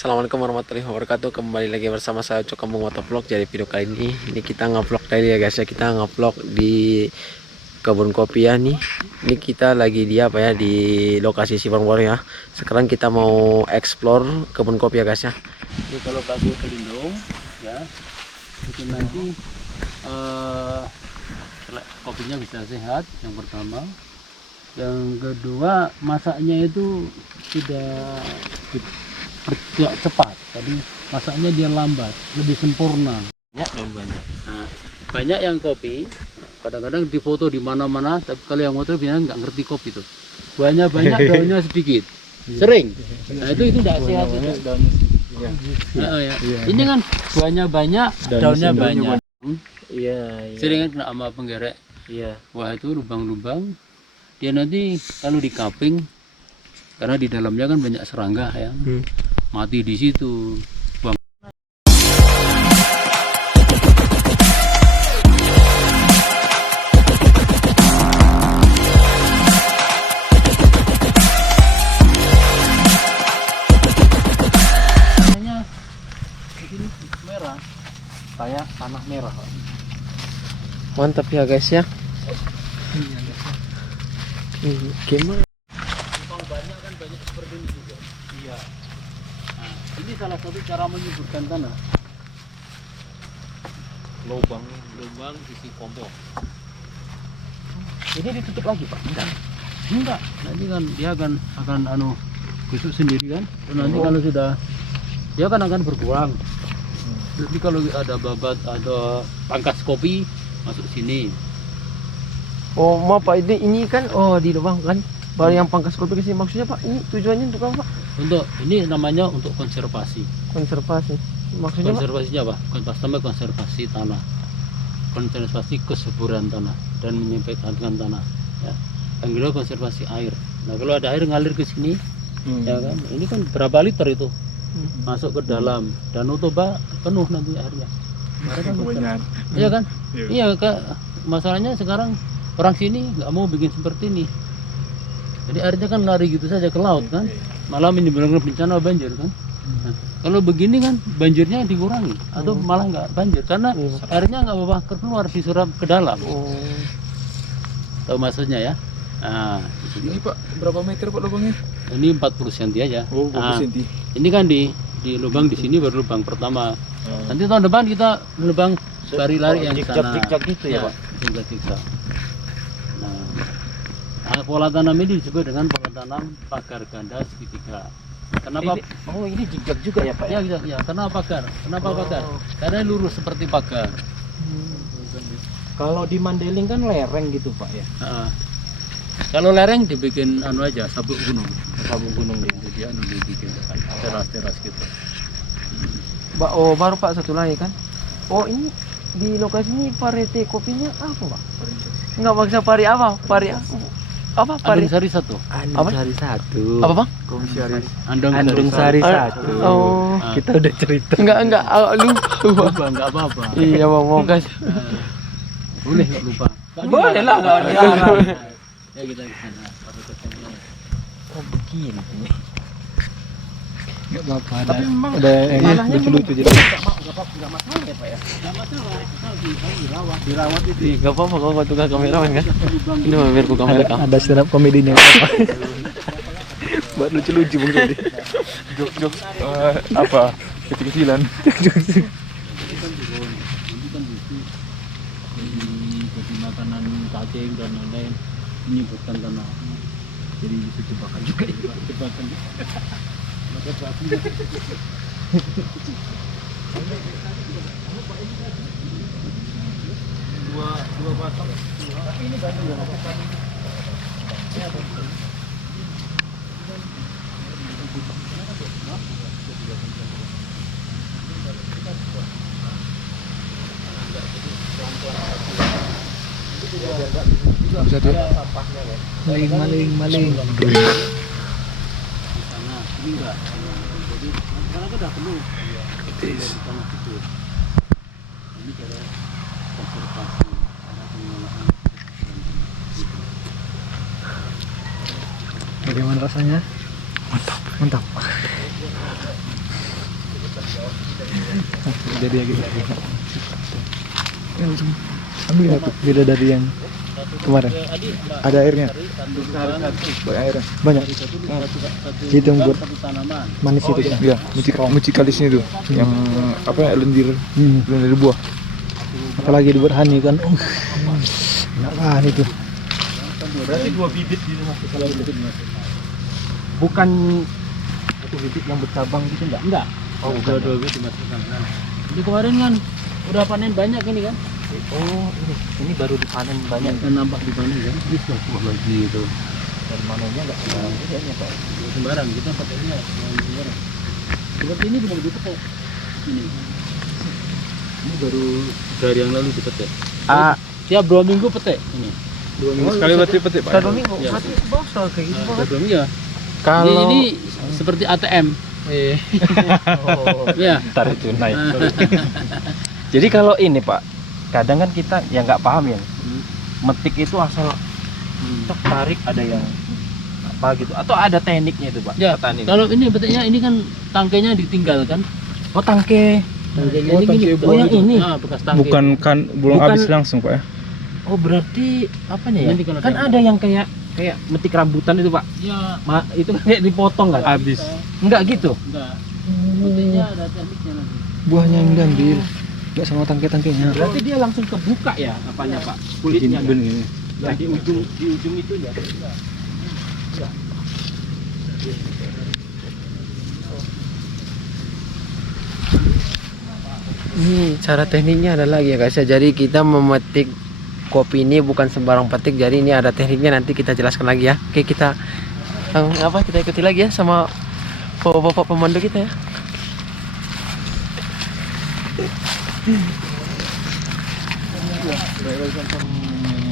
Assalamualaikum warahmatullahi wabarakatuh. Kembali lagi bersama saya Ucok Kampung Motovlog. Jadi video kali ini kita ngevlog tadi ya guys ya. Kita ngevlog di kebun kopi ya nih. Ini kita lagi di apa ya, di lokasi Siborneo ya. Sekarang kita mau explore kebun kopi ya guys ya. Jadi kalau bagus pelindung ya, itu nanti kopinya bisa sehat. Yang pertama, yang kedua masaknya itu tidak cepat. Tadi masaknya dia lambat, lebih sempurna. Ya, banyak. Nah, banyak yang kopi kadang-kadang difoto di mana-mana, tapi kalau yang motor biasanya nggak ngerti kopi tuh. Banyak daunnya sedikit. Sering. Nah, itu tidak sehat itu. Ya. Ini kan buahnya banyak, daunnya banyak. Iya. Sering kan kena sama penggerek. Iya. Wah, itu lubang-lubang. Dia nanti kalau di cupping, karena di dalamnya kan banyak serangga ya, mati di situ. Merah, kayak tanah merah. Mantap ya guys ya. Gimana? Lubang banyak kan banyak seperti ini juga. Iya. Nah, ini salah satu cara menyuburkan tanah. Lubang isi kompos. Ini ditutup lagi Pak? Enggak. Nanti kan dia akan busuk sendiri kan. Dan nanti kalau sudah dia akan berkurang. Jadi kalau ada babat atau pangkas kopi masuk sini. Oh maaf Pak, ini kan di lubang kan. Baru yang pangkas kopi ke sini, maksudnya Pak, ini tujuannya untuk apa Pak? Untuk ini namanya untuk konservasi. Konservasi. Maksudnya Konservasinya apa? Konservasi tanah. Konservasi kesuburan tanah dan menyehatkan tanah. Ya. Yang kedua konservasi air. Nah kalau ada air ngalir ke sini, ya kan? Ini kan berapa liter itu masuk ke dalam Danau Toba penuh nanti airnya. Iya kan? Iya masalahnya sekarang orang sini nggak mau bikin seperti ini. Jadi airnya kan lari gitu saja ke laut kan, malah menimbulkan bencana banjir kan. Nah, kalau begini kan banjirnya dikurangi atau malah nggak banjir karena airnya nggak apa-apa keluar diserap ke dalam. Tahu maksudnya ya? Nah, ini Pak, berapa meter Pak lubangnya? Ini 40 cm aja. Oh, 40 nah, cm. Ini kan di lubang di sini baru lubang pertama. Nanti tahun depan kita lubang lari-lari yang sana. zigzag gitu ya Pak? Zigzag. Nah, pola tanam ini disebut dengan pola tanam pagar ganda segitiga. Kenapa? Ini zigzag juga ya Pak? Ya, kenapa pagar? Kenapa pagar? Karena lurus seperti pagar. Kalau di Mandeling kan lereng gitu Pak ya? Kalau lereng dibikin aja sabuk gunung jadi dibikin teras gitu. Baru Pak satu lagi kan? Oh ini di lokasi ini varieté kopinya apa Pak? Enggak maksa pari apa? Pari apa? Pari Andung Sari 1. Apa? Sari 1. Apa Bang? Komisaris. Andung Sari 1. Oh, Kita udah cerita. enggak lupa. Enggak apa-apa. Iya Bang, mau kasih. Boleh lupa. Boleh lah, enggak ada. Ya kita ke sana. Oh begini. Enggak apa-apa. Tapi memang ada yang lucu-lucu jadi. Enggak masalah ya Pak ya? Enggak masalah, asal dirawat itu. Enggak apa-apa kalau tukang kameramen kan. Ini mah biar ku kamera kamu. Ada stand up komedinya apa? Buat lucu-lucu Bang Sodi. Jok apa? Kecil-kecilan. Ini kan turun, ini kan buku. Jadi makanan cacing dan lain-lain menyebutkan tanah. Jadi bisa jebakan juga ya, jebakan. Maka babi. Dua batang. Tapi ini batu ya. Bisa tuh. Maling. Di sana ini enggak. Jadi sekarang kan udah penuh. Di tanah itu. Ini cara konservasi ada pengelolaan. Bagaimana rasanya? Mantap. jadi ya gitu. Ambil satu, beda dari yang kemarin. Ada airnya. Banyak airnya. Banyak. Itu yang buat tanaman. manis itu. Iya, mucikalisnya itu. Yang apa ya, lendir buah. Apalagi dibuat honey kan. Enak banget itu. Berarti 2 bibit di rumah kita lagi Bukan satu bibit yang bercabang gitu enggak? Enggak. Oh, Dua bibit dimasukkan. Jadi kemarin kan udah panen banyak ini kan. Oh, ini baru dipanen banyak. Kan nampak di panen kan. Ini sudah buah lagi itu. Dan manennya enggak sembarang kayaknya, Pak. Sembarang kita pakainya sembarang. Seperti ini belum dipetik. Ini baru 3 hari yang lalu dipetik. Tiap 2 minggu petik ini. 2 minggu sekali berarti petik, Pak. 2 minggu. Ya. Berarti bosol kayak gitu. Tiap 2 minggu ya. Kalau Ini seperti ATM. Oh. Ya. Tarik tunai. Jadi kalau ini, Pak, kadang kan kita ya nggak paham ya. Metik itu asal tek tarik ada yang apa gitu atau ada tekniknya itu, Pak? Ya. Petani. Kalau ini petiknya ini kan tangkainya ditinggalkan. Oh, tangke. Tangkainya Oh, ini gini. tangkai buah yang itu. ini. Nah, bekas tangkai. Bukan kan belum Bukan- habis langsung, Pak ya? oh berarti apa nih ya? Ini kalau Kan ada yang kayak metik rambutan itu, Pak. Ya. Itu kan kayak dipotong kan? Habis. Enggak gitu. Enggak. Petiknya ada tekniknya nanti. Buahnya yang diambil. Enggak sama tangke-tangkenya. Berarti dia langsung kebuka ya apanya, Pak? Kulitnya. kan? Gini. Ya, di ujung itu ya. Ini cara tekniknya ada lagi ya guys ya. Jadi kita memetik kopi ini bukan sembarang petik. Jadi ini ada tekniknya, nanti kita jelaskan lagi ya. Oke, kita kita ikuti lagi ya sama bapak-bapak pemandu kita ya.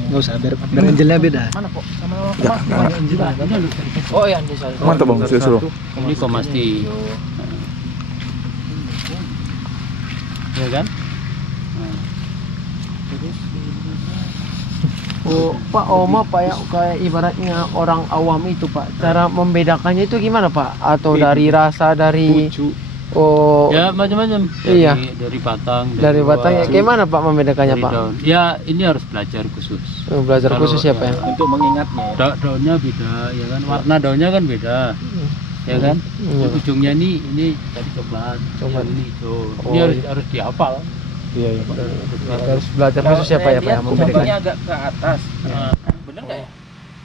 Enggak usah, biar anjelnya beda. Mana kok? Sama Oh ya, ini soal. Mantap, Bang. Seru. Ini komasti. Ya kan? Oh, Pak Oma, Pak ya, kayak ibaratnya orang awam itu, Pak. Cara membedakannya itu gimana, Pak? Atau dari rasa, dari oh Ya macam-macam. Iya. Dari batang. dari batangnya. buah, Gimana Pak membedakannya, dari Pak? daun. Ya ini harus belajar khusus. Belajar Kalau, khusus ya, Pak ya? Untuk mengingatnya. Daunnya beda, ya kan? Warna daunnya kan beda, ya kan? Iya. Ujungnya ini tadi coklat, Coklat. yang ini hijau. Oh, Ini iya. harus dihafal. Iya, iya, Pak. Harus belajar khusus ya, Pak ya, Pak ya, membedakannya. agak ke atas. Nah, Bener enggak ya?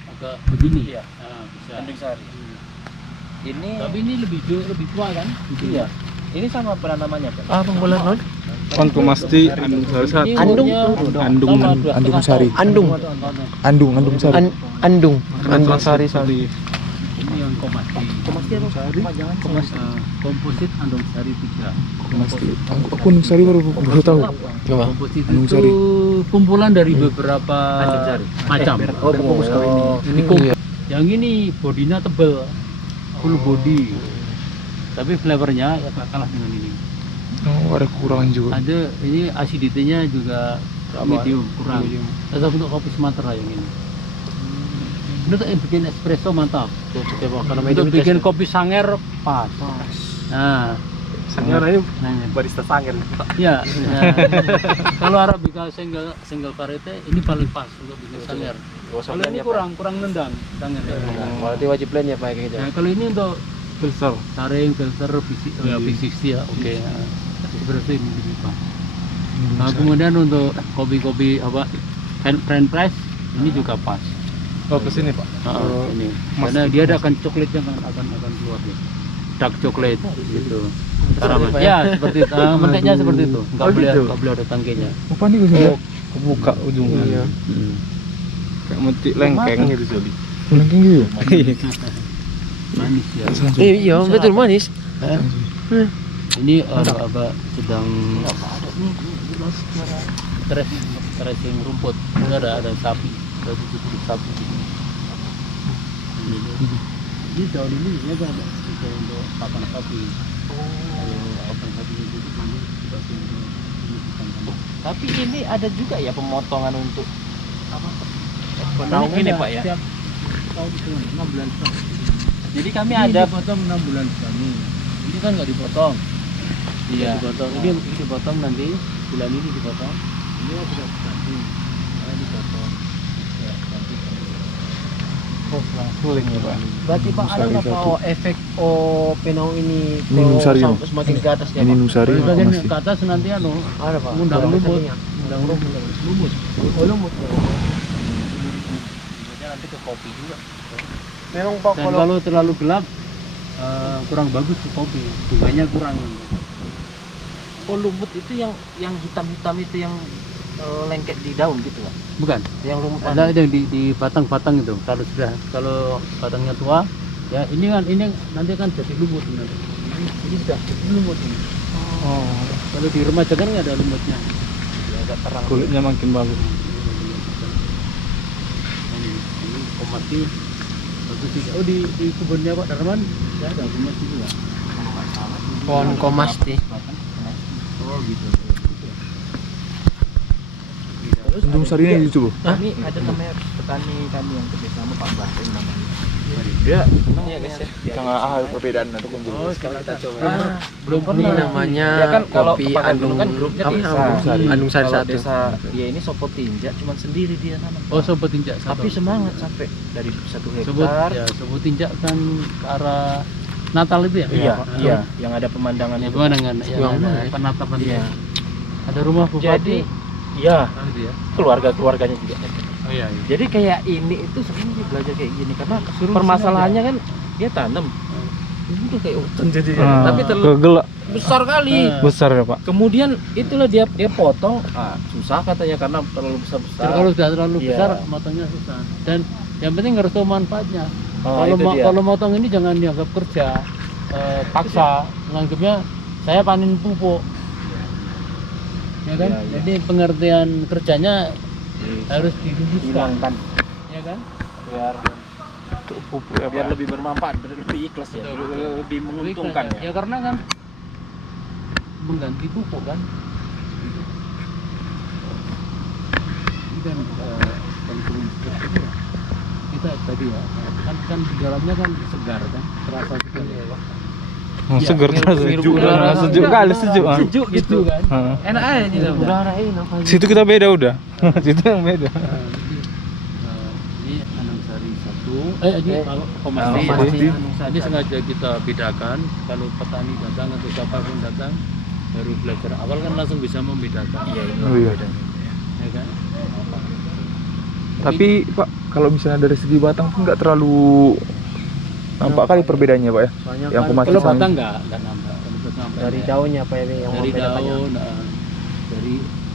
agak begini. Iya. Nah, bisa. Andung Sari. Ini Tapi ini lebih tua kan? iya. Ini sama penanamannya, Pak. Ah, pengbulan non? Kontu Masti Andung Sari Ini Andung? umurnya Andung sama dua Andung setengah Sari. tahun. Andung. Andung Sari. Andung Sari Sari. Ini yang komasti. Komasti apa? Sari. Komasti. Komposit Andong Sari 3. Komasti. Aku Andung Sari baru tahu. Coba. Komposit Andung itu Sari. kumpulan dari beberapa macam. Oh, fokus kali ini. Ini yang ini bodinya tebal, full body. Tapi flavornya ya kalah dengan ini. Oh, ada kekurangan juga. Ada ini acidity-nya juga medium, kurang. Tetap untuk kopi Sumatera yang ini. Untuk bikin espresso mantap. Untuk bikin kopi sanger pas. Nah, Sanger ini nah, barista sanger. ya. Nah, kalau Arabica single variety ini paling pas untuk bikin sanger. Kalau ini kurang nendang sanger. Berarti wajib blend ya, Pak ya, kayak gitu. Nah, kalau ini untuk Filter. saring, filter, V60 ya, oke. Nah, seperti ini lebih pas. Nah, kemudian untuk kopi-kopi apa French press ini juga pas. Oh, ke sini, Pak. Ini karena dia ada akan coklatnya akan keluar ya. Dark coklat gitu. Cara Seperti apa ya seperti itu. Menteknya seperti itu. Enggak Oh, boleh gitu? enggak boleh ada tangkainya. Apa nih sini? Kebuka ujungnya. Iya. Kayak metik lengkeng gitu jadi. Lengkeng gitu. Manis ya. Iya, betul manis. Ini apa sedang stressing rumput. Ini ada sapi. Ada 70 sapi. Ini daun ini ya kan bisa untuk pakan sapi. Pakan sapi itu ini dikasih untuk Tapi ini ada juga ya pemotongan untuk Naung ini, Pak ya. Setiap tahun itu 6 bulan sekali. Jadi kami Ini ada dipotong 6 bulan sekali. Ini kan nggak dipotong. Iya. Dipotong. Ini dipotong nanti. Bulan ini dipotong. Ini sudah nanti. Dipotong. Ya, nanti. Oh, langsung ya Pak. Berarti Pak ada nggak Pak efek penau ini Ini Nusari, sampai semakin ke atas ya? Ini Pak? Nusari Bagian masih. ke atas nanti Ada Pak. Undang Ada lumut. katanya. Undang lumut. Oh, lumut. Nanti ke kopi juga. Memang Pak Dan kalau terlalu gelap kurang bagus ke kopi. Bunganya kurang. Oh, lumut itu yang hitam-hitam itu yang lengket di daun gitu Pak. Bukan. Yang lumut Ada yang di batang-batang itu. Kalau batangnya tua, ya ini nanti kan jadi lumut nanti. Ini sudah jadi lumut ini. Oh, Kalau di remaja kan nggak ada lumutnya. ya, agak terang. kulitnya makin bagus. Ini komati bagus juga. Oh di kebunnya Pak Darman ya ada komati juga. pohon komasti. Oh gitu. Undung Sari ini itu, Bu. Ini ada namanya petani kami yang kerjasama Pak Basim namanya. Dia senang ya guys ya. Jangan perbedaan itu kunjung. Oh sekarang kita coba. Belum pernah. Ini namanya Ya kan kalau kopi Pepakan Andung Gunung kan grupnya apa? desa. Andung Sari Kalau 1. desa dia ini Sopotinja cuman sendiri dia nanam. Oh sobat tinjak Tapi semangat sampai dari 1 Sobat hektar. ya sobat tinjak kan ke arah Natal itu ya? Iya, Pak? iya, yang ada pemandangan Ya itu. pemandangan ya, Yang ada mana? penatapan Iya. ada rumah bupati. Jadi, iya, Oh, gitu ya. keluarganya juga. Oh iya, iya. Jadi kayak ini itu sering dia belajar kayak gini karena Suruh permasalahannya kan dia tanam. Ini udah kayak hutan jadi. Tapi terlalu kegelak besar kali. besar ya Pak. Kemudian itulah dia potong, susah katanya karena terlalu besar-besar. Kalau sudah terlalu Iya. besar motongnya susah. Dan yang penting harus tahu manfaatnya. itu dia. Kalau motong ini jangan dianggap kerja paksa, menganggapnya saya panen pupuk. Ya kan? Iya, iya. Jadi pengertian kerjanya harus dirumuskan, Hilangkan ya kan? biar Pupuk ya biar Pak. lebih bermanfaat, lebih ikhlas ya, lebih menguntungkan ya. Ya karena kan mengganti pupuk kan. Ini kan turun kita tadi ya kan di dalamnya kan segar kan, terasa segar ya Pak. Seger terus. Sejuk udara. Sejuk kali sejuk. Sejuk gitu kan. Heeh. Enak aja nih udah. Udara enak aja. Situ kita beda udah. Situ yang beda. Ini Andung Sari 1. Ini kalau komasti. Komasti. Ini sengaja kita bedakan kalau petani datang atau siapapun datang baru belajar awal kan langsung bisa membedakan. Iya, Oh iya. Ya kan? Tapi Pak, kalau misalnya dari segi batang pun nggak terlalu nampak kali perbedaannya Pak ya. Soalnya Yang kan komasti kalau sama batang nggak nambah. Kalau batang dari pendek. daunnya apa ini yang dari membedakannya? daun dari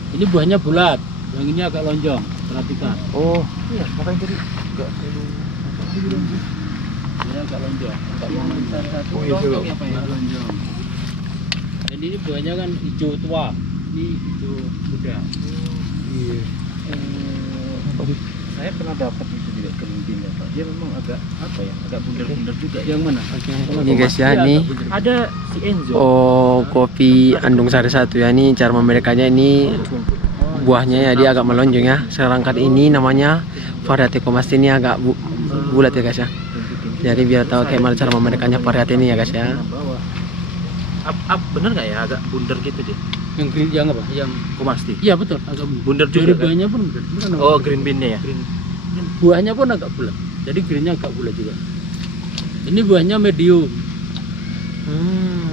ini buahnya bulat, yang ini agak lonjong, perhatikan. Oh, Iya, makanya jadi Ini agak lonjong, agak lonjong. Oh, iya, Lonjong iya. ya, Pak, ya? Lonjong. Dan ini buahnya kan hijau tua, ini hijau muda. iya. saya pernah dapat itu juga green ya Pak. Dia memang agak apa ya, agak bundar-bundar juga ya. Yang mana? Ini guys ya, Iya, ini agak bundar. Ada si Enzo. kopi Andung Sari 1 ya. Ini cara membedakannya ini buahnya ya dia agak melonjong ya. Sedangkan ini namanya variety komasti ini agak bulat ya guys ya. Jadi biar tahu kayak mana cara membedakannya variety ini ya guys ya. Bener nggak ya agak bundar gitu dia? Yang green, yang apa? Yang Komasti. iya betul, agak Bundar Dari juga kan? buahnya pun bulat. Bukan apa? Oh, green bean-nya ya. Buahnya pun agak bulat. Jadi greennya agak bulat juga. Ini buahnya medium.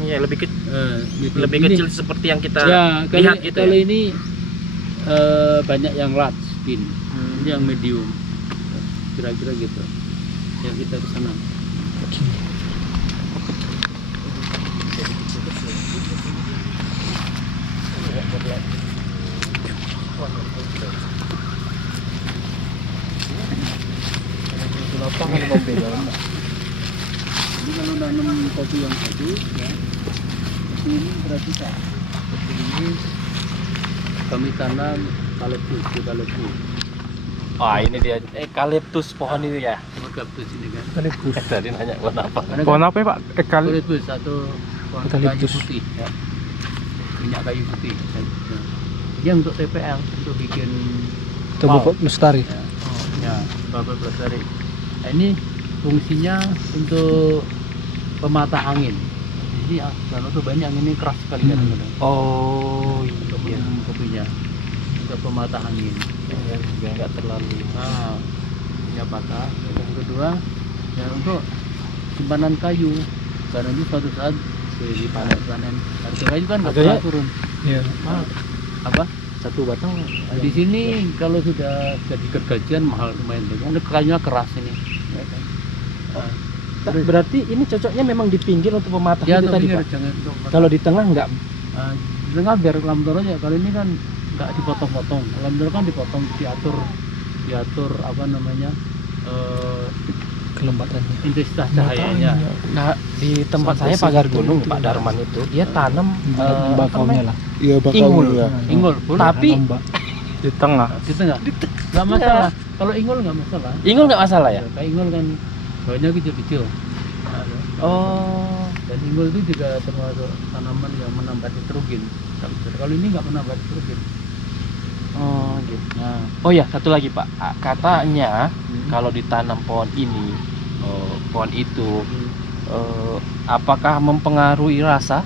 Ya lebih Medium. lebih Ini- kecil seperti yang kita Ya, lihat gitu kalau ya. ini banyak yang large skin, ini yang medium, kira-kira gitu. Yang kita ke sana. Jadi kalau nanam kopi yang bagus, ya, kopi ini berarti tak. Kopi ini kami tanam eukaliptus, eukaliptus. Ah, ini dia eukaliptus pohon itu ya. Eukaliptus ini kan. Tadi nanya pohon apa? Karena Pohon apa ya Pak? eukaliptus atau pohon kayu Eukaliptus. putih, ya. Minyak kayu putih. Ya. Dia untuk TPL, untuk bikin Coba lestari. ya, bubble pelestari. Nah, ini fungsinya untuk pemata angin. Ini kalau tuh banyak ini keras sekali kadang-kadang. Oh Untuk iya. minum kopinya, untuk pematah angin. Biar nggak terlalu. Nah, ya patah. Yang kedua, ya untuk simpanan kayu. Karena itu suatu saat panen. Harga kayu kan nggak pernah turun. Iya. Apa? Satu batang Di sini kalau sudah jadi gergajian mahal lumayan tuh. Karena kayunya keras ini. Ya kan? Nah, Berarti ini cocoknya memang di pinggir untuk pematah ya itu tuh tadi pinggir, Pak. jangan Kalau di tengah nggak. di tengah biar lamdor aja. Kalau ini kan nggak dipotong-potong. Lamdor kan dipotong, diatur apa namanya kelembatannya. intensitas cahayanya. Nah di tempat saya pagar gunung Pak Darman itu dia tanam Bakaunya lah. Iya Ingul. bakaunya. Ingul boleh. Tapi Di tengah. Di tengah nggak masalah. Kalau ingul nggak masalah. ingul nggak masalah ya. Kayak ingul kan daunnya kecil-kecil. Oh. Dan ingul itu juga termasuk tanaman yang menambah nitrogen. Kalau ini nggak menambah nitrogen. Oh gitu. Nah, Oh ya satu lagi Pak. Katanya kalau ditanam pohon ini, pohon itu, apakah mempengaruhi rasa?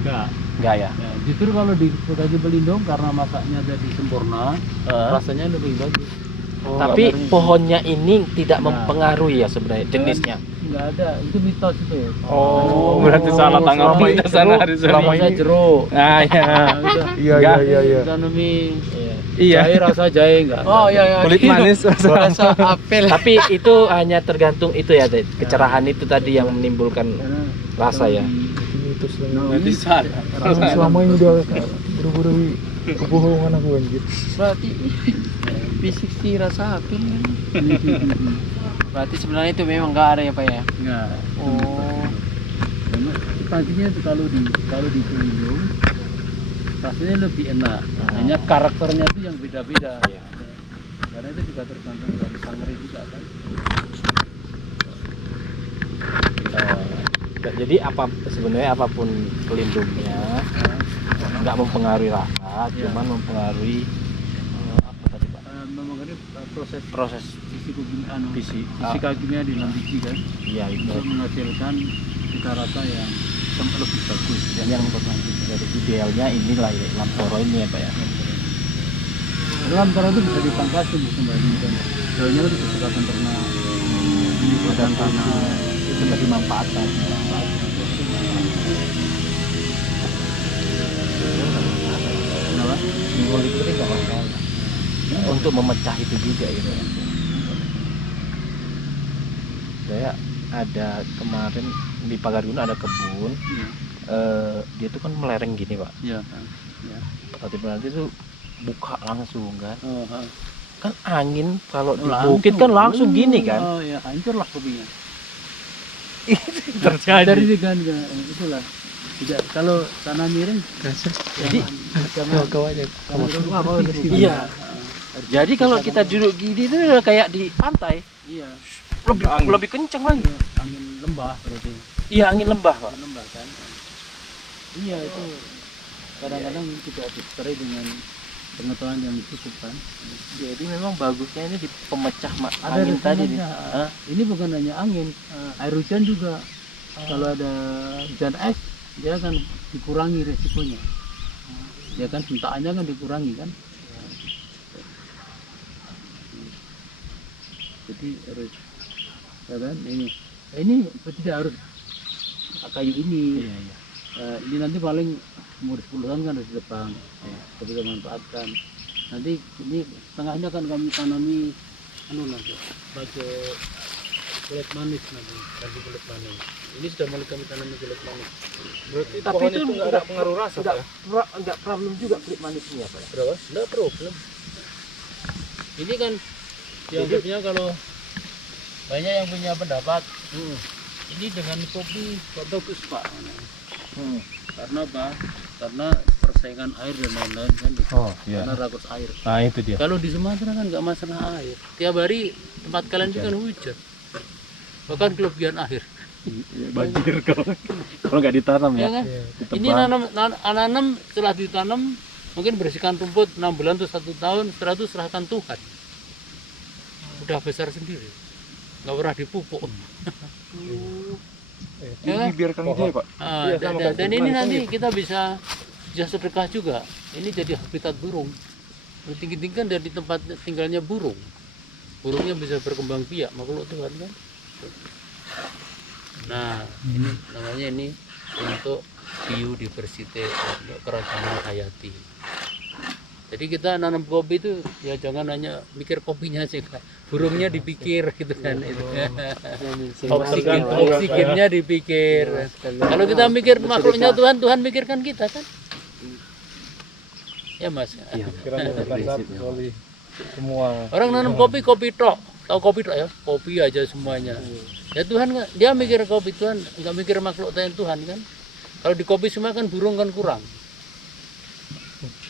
enggak. Enggak ya. Ya, justru kalau di Bekasi Belindung karena masaknya jadi sempurna, rasanya lebih bagus. Tapi kabarnya. pohonnya ini tidak Nah. mempengaruhi ya sebenarnya jenisnya. Enggak ada, itu mitos itu ya. Oh, berarti salah tanggapan Selama- kita sana hari Selama ini. saya jeruk. Nah ya. Iya Enggak. iya. Tanami Iya. jahe, rasa jahe enggak. Oh iya iya. Kulit manis Rasa apel. Tapi itu hanya tergantung itu ya, Ded. Kecerahan itu tadi yang menimbulkan Karena rasa ya. Mitos Nanti Selama ini udah buru-buru kebohongan aku anjir. Berarti fisik sih rasa apel. Berarti sebenarnya itu memang nggak ada ya Pak ya? enggak. Oh. Karena pastinya itu kalau di Belindung rasanya lebih enak. Hanya karakternya itu yang beda-beda. Karena itu juga tergantung dari sangrai juga kan. Jadi apa sebenarnya apapun pelindungnya nggak mempengaruhi rasa, Iya. cuman mempengaruhi apa tadi Pak? Memang proses Proses fisika kimia di dalam biji kan Iya itu. untuk menghasilkan cita rasa yang lebih bagus Yang dari idealnya inilah ya, Lamporo ini ya Pak ya. dalam cara itu bisa dipangkasin kembali kan daunnya itu kesempatan ternak ini badan tanah Itu tadi manfaatkan. kenapa? Simbol itu tadi nggak masalah. Untuk memecah itu juga gitu ya. Saya ada kemarin di Pagar Gunung ada kebun, Iya, dia tuh kan melereng gini Pak. iya kan. Ya. Tiba-tiba nanti tuh buka langsung kan. Oh, Kan angin kalau di langsung. bukit kan langsung gini kan. Oh ya, hancurlah kopinya. Terjadi. Dari itu kan itulah. Tidak kalau tanah miring Jadi Kau aja. iya. Jadi kalau kita duduk gini itu udah kayak di pantai, Iya, lebih kenceng lagi. angin lembah berarti. Iya angin lembah Pak. Angin lembah kan. Iya itu kadang-kadang tidak disertai dengan pengetahuan yang cukup kan. Jadi memang bagusnya ini di pemecah Ada angin tadi nih. resonannya. Hah? Ini bukan hanya angin, air hujan juga. Kalau ada hujan es, dia akan dikurangi resikonya. Ya kan hentakannya kan dikurangi kan. Jadi harus ya kan ini tidak harus kayu ini. Iya iya. Ini nanti paling umur 10 tahun kan harus ditebang. Tapi kita manfaatkan. Nanti ini tengahnya kan kami tanami baju kulit manis nanti, baju kulit manis. Ini sudah mulai kami tanami kulit manis. Berarti tapi itu nggak ada pengaruh rasa Pak ya? Enggak problem juga kulit manisnya Pak ya? Berapa? Enggak problem. Ini kan dianggapnya kalau banyak yang punya pendapat ini dengan kopi kok bagus Pak. Karena apa? Karena persaingan air dan lain-lain kan gitu. Oh iya. Karena rakus air. Nah itu dia. Kalau di Sumatera kan nggak masalah air. Tiap hari tempat kalian itu kan hujan. Bahkan kelebihan air. Banjir kalau nggak ditanam Ya ya. kan? Ditebang. Ini nanam setelah ditanam mungkin bersihkan rumput 6 bulan atau 1 tahun, setelah itu serahkan Tuhan. Udah besar sendiri. Nggak pernah dipupuk. Ya kan? Dibiarkan gitu ya Pak. Ah, dan ini nanti kita bisa sedekah juga. Ini jadi habitat burung. Tinggi-tinggi kan dari tempat tinggalnya burung. Burungnya bisa berkembang biak, makhluk Tuhan kan. Nah, ini namanya ini untuk biodiversity, untuk keragaman hayati. Jadi kita nanam kopi itu ya jangan hanya mikir kopinya aja, burungnya dipikir gitu kan. Itu. Oksigennya dipikir. Kalau kita mikir makhluknya Tuhan, Tuhan mikirkan kita kan. Ya Mas. Kiranya bukan satu kali semua. Orang nanam kopi tok, tahu kopi tok ya, kopi aja semuanya. Ya Tuhan dia mikir kopi, Tuhan nggak mikir makhluk Tuhan kan. Kalau di kopi semua kan burung kan kurang.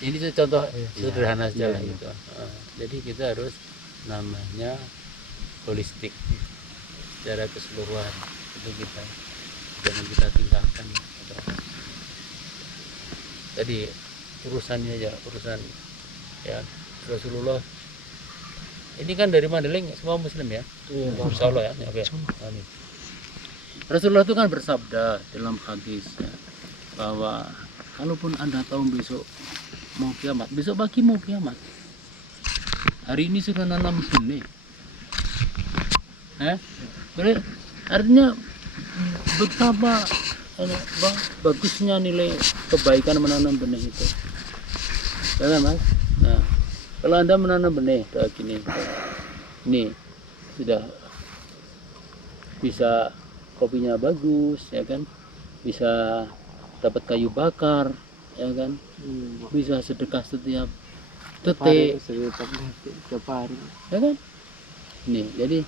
Ini contoh sederhana saja gitu. Jadi kita harus namanya holistik secara keseluruhan itu kita jangan kita tinggalkan. Jadi urusannya ya urusan ya Rasulullah ini kan dari Mandailing semua Muslim ya, Insya Allah ya. Oke. Amin. Rasulullah itu kan bersabda dalam hadis ya, bahwa kalaupun Anda tahu besok mau kiamat, besok pagi mau kiamat, hari ini sudah nanam benih, artinya betapa bagusnya nilai kebaikan menanam benih itu, ya kan Mas? Nah, kalau Anda menanam benih kayak gini, ini sudah bisa kopinya bagus, ya kan? Bisa dapat kayu bakar, ya kan? Bisa sedekah setiap detik, ya kan? Nih, jadi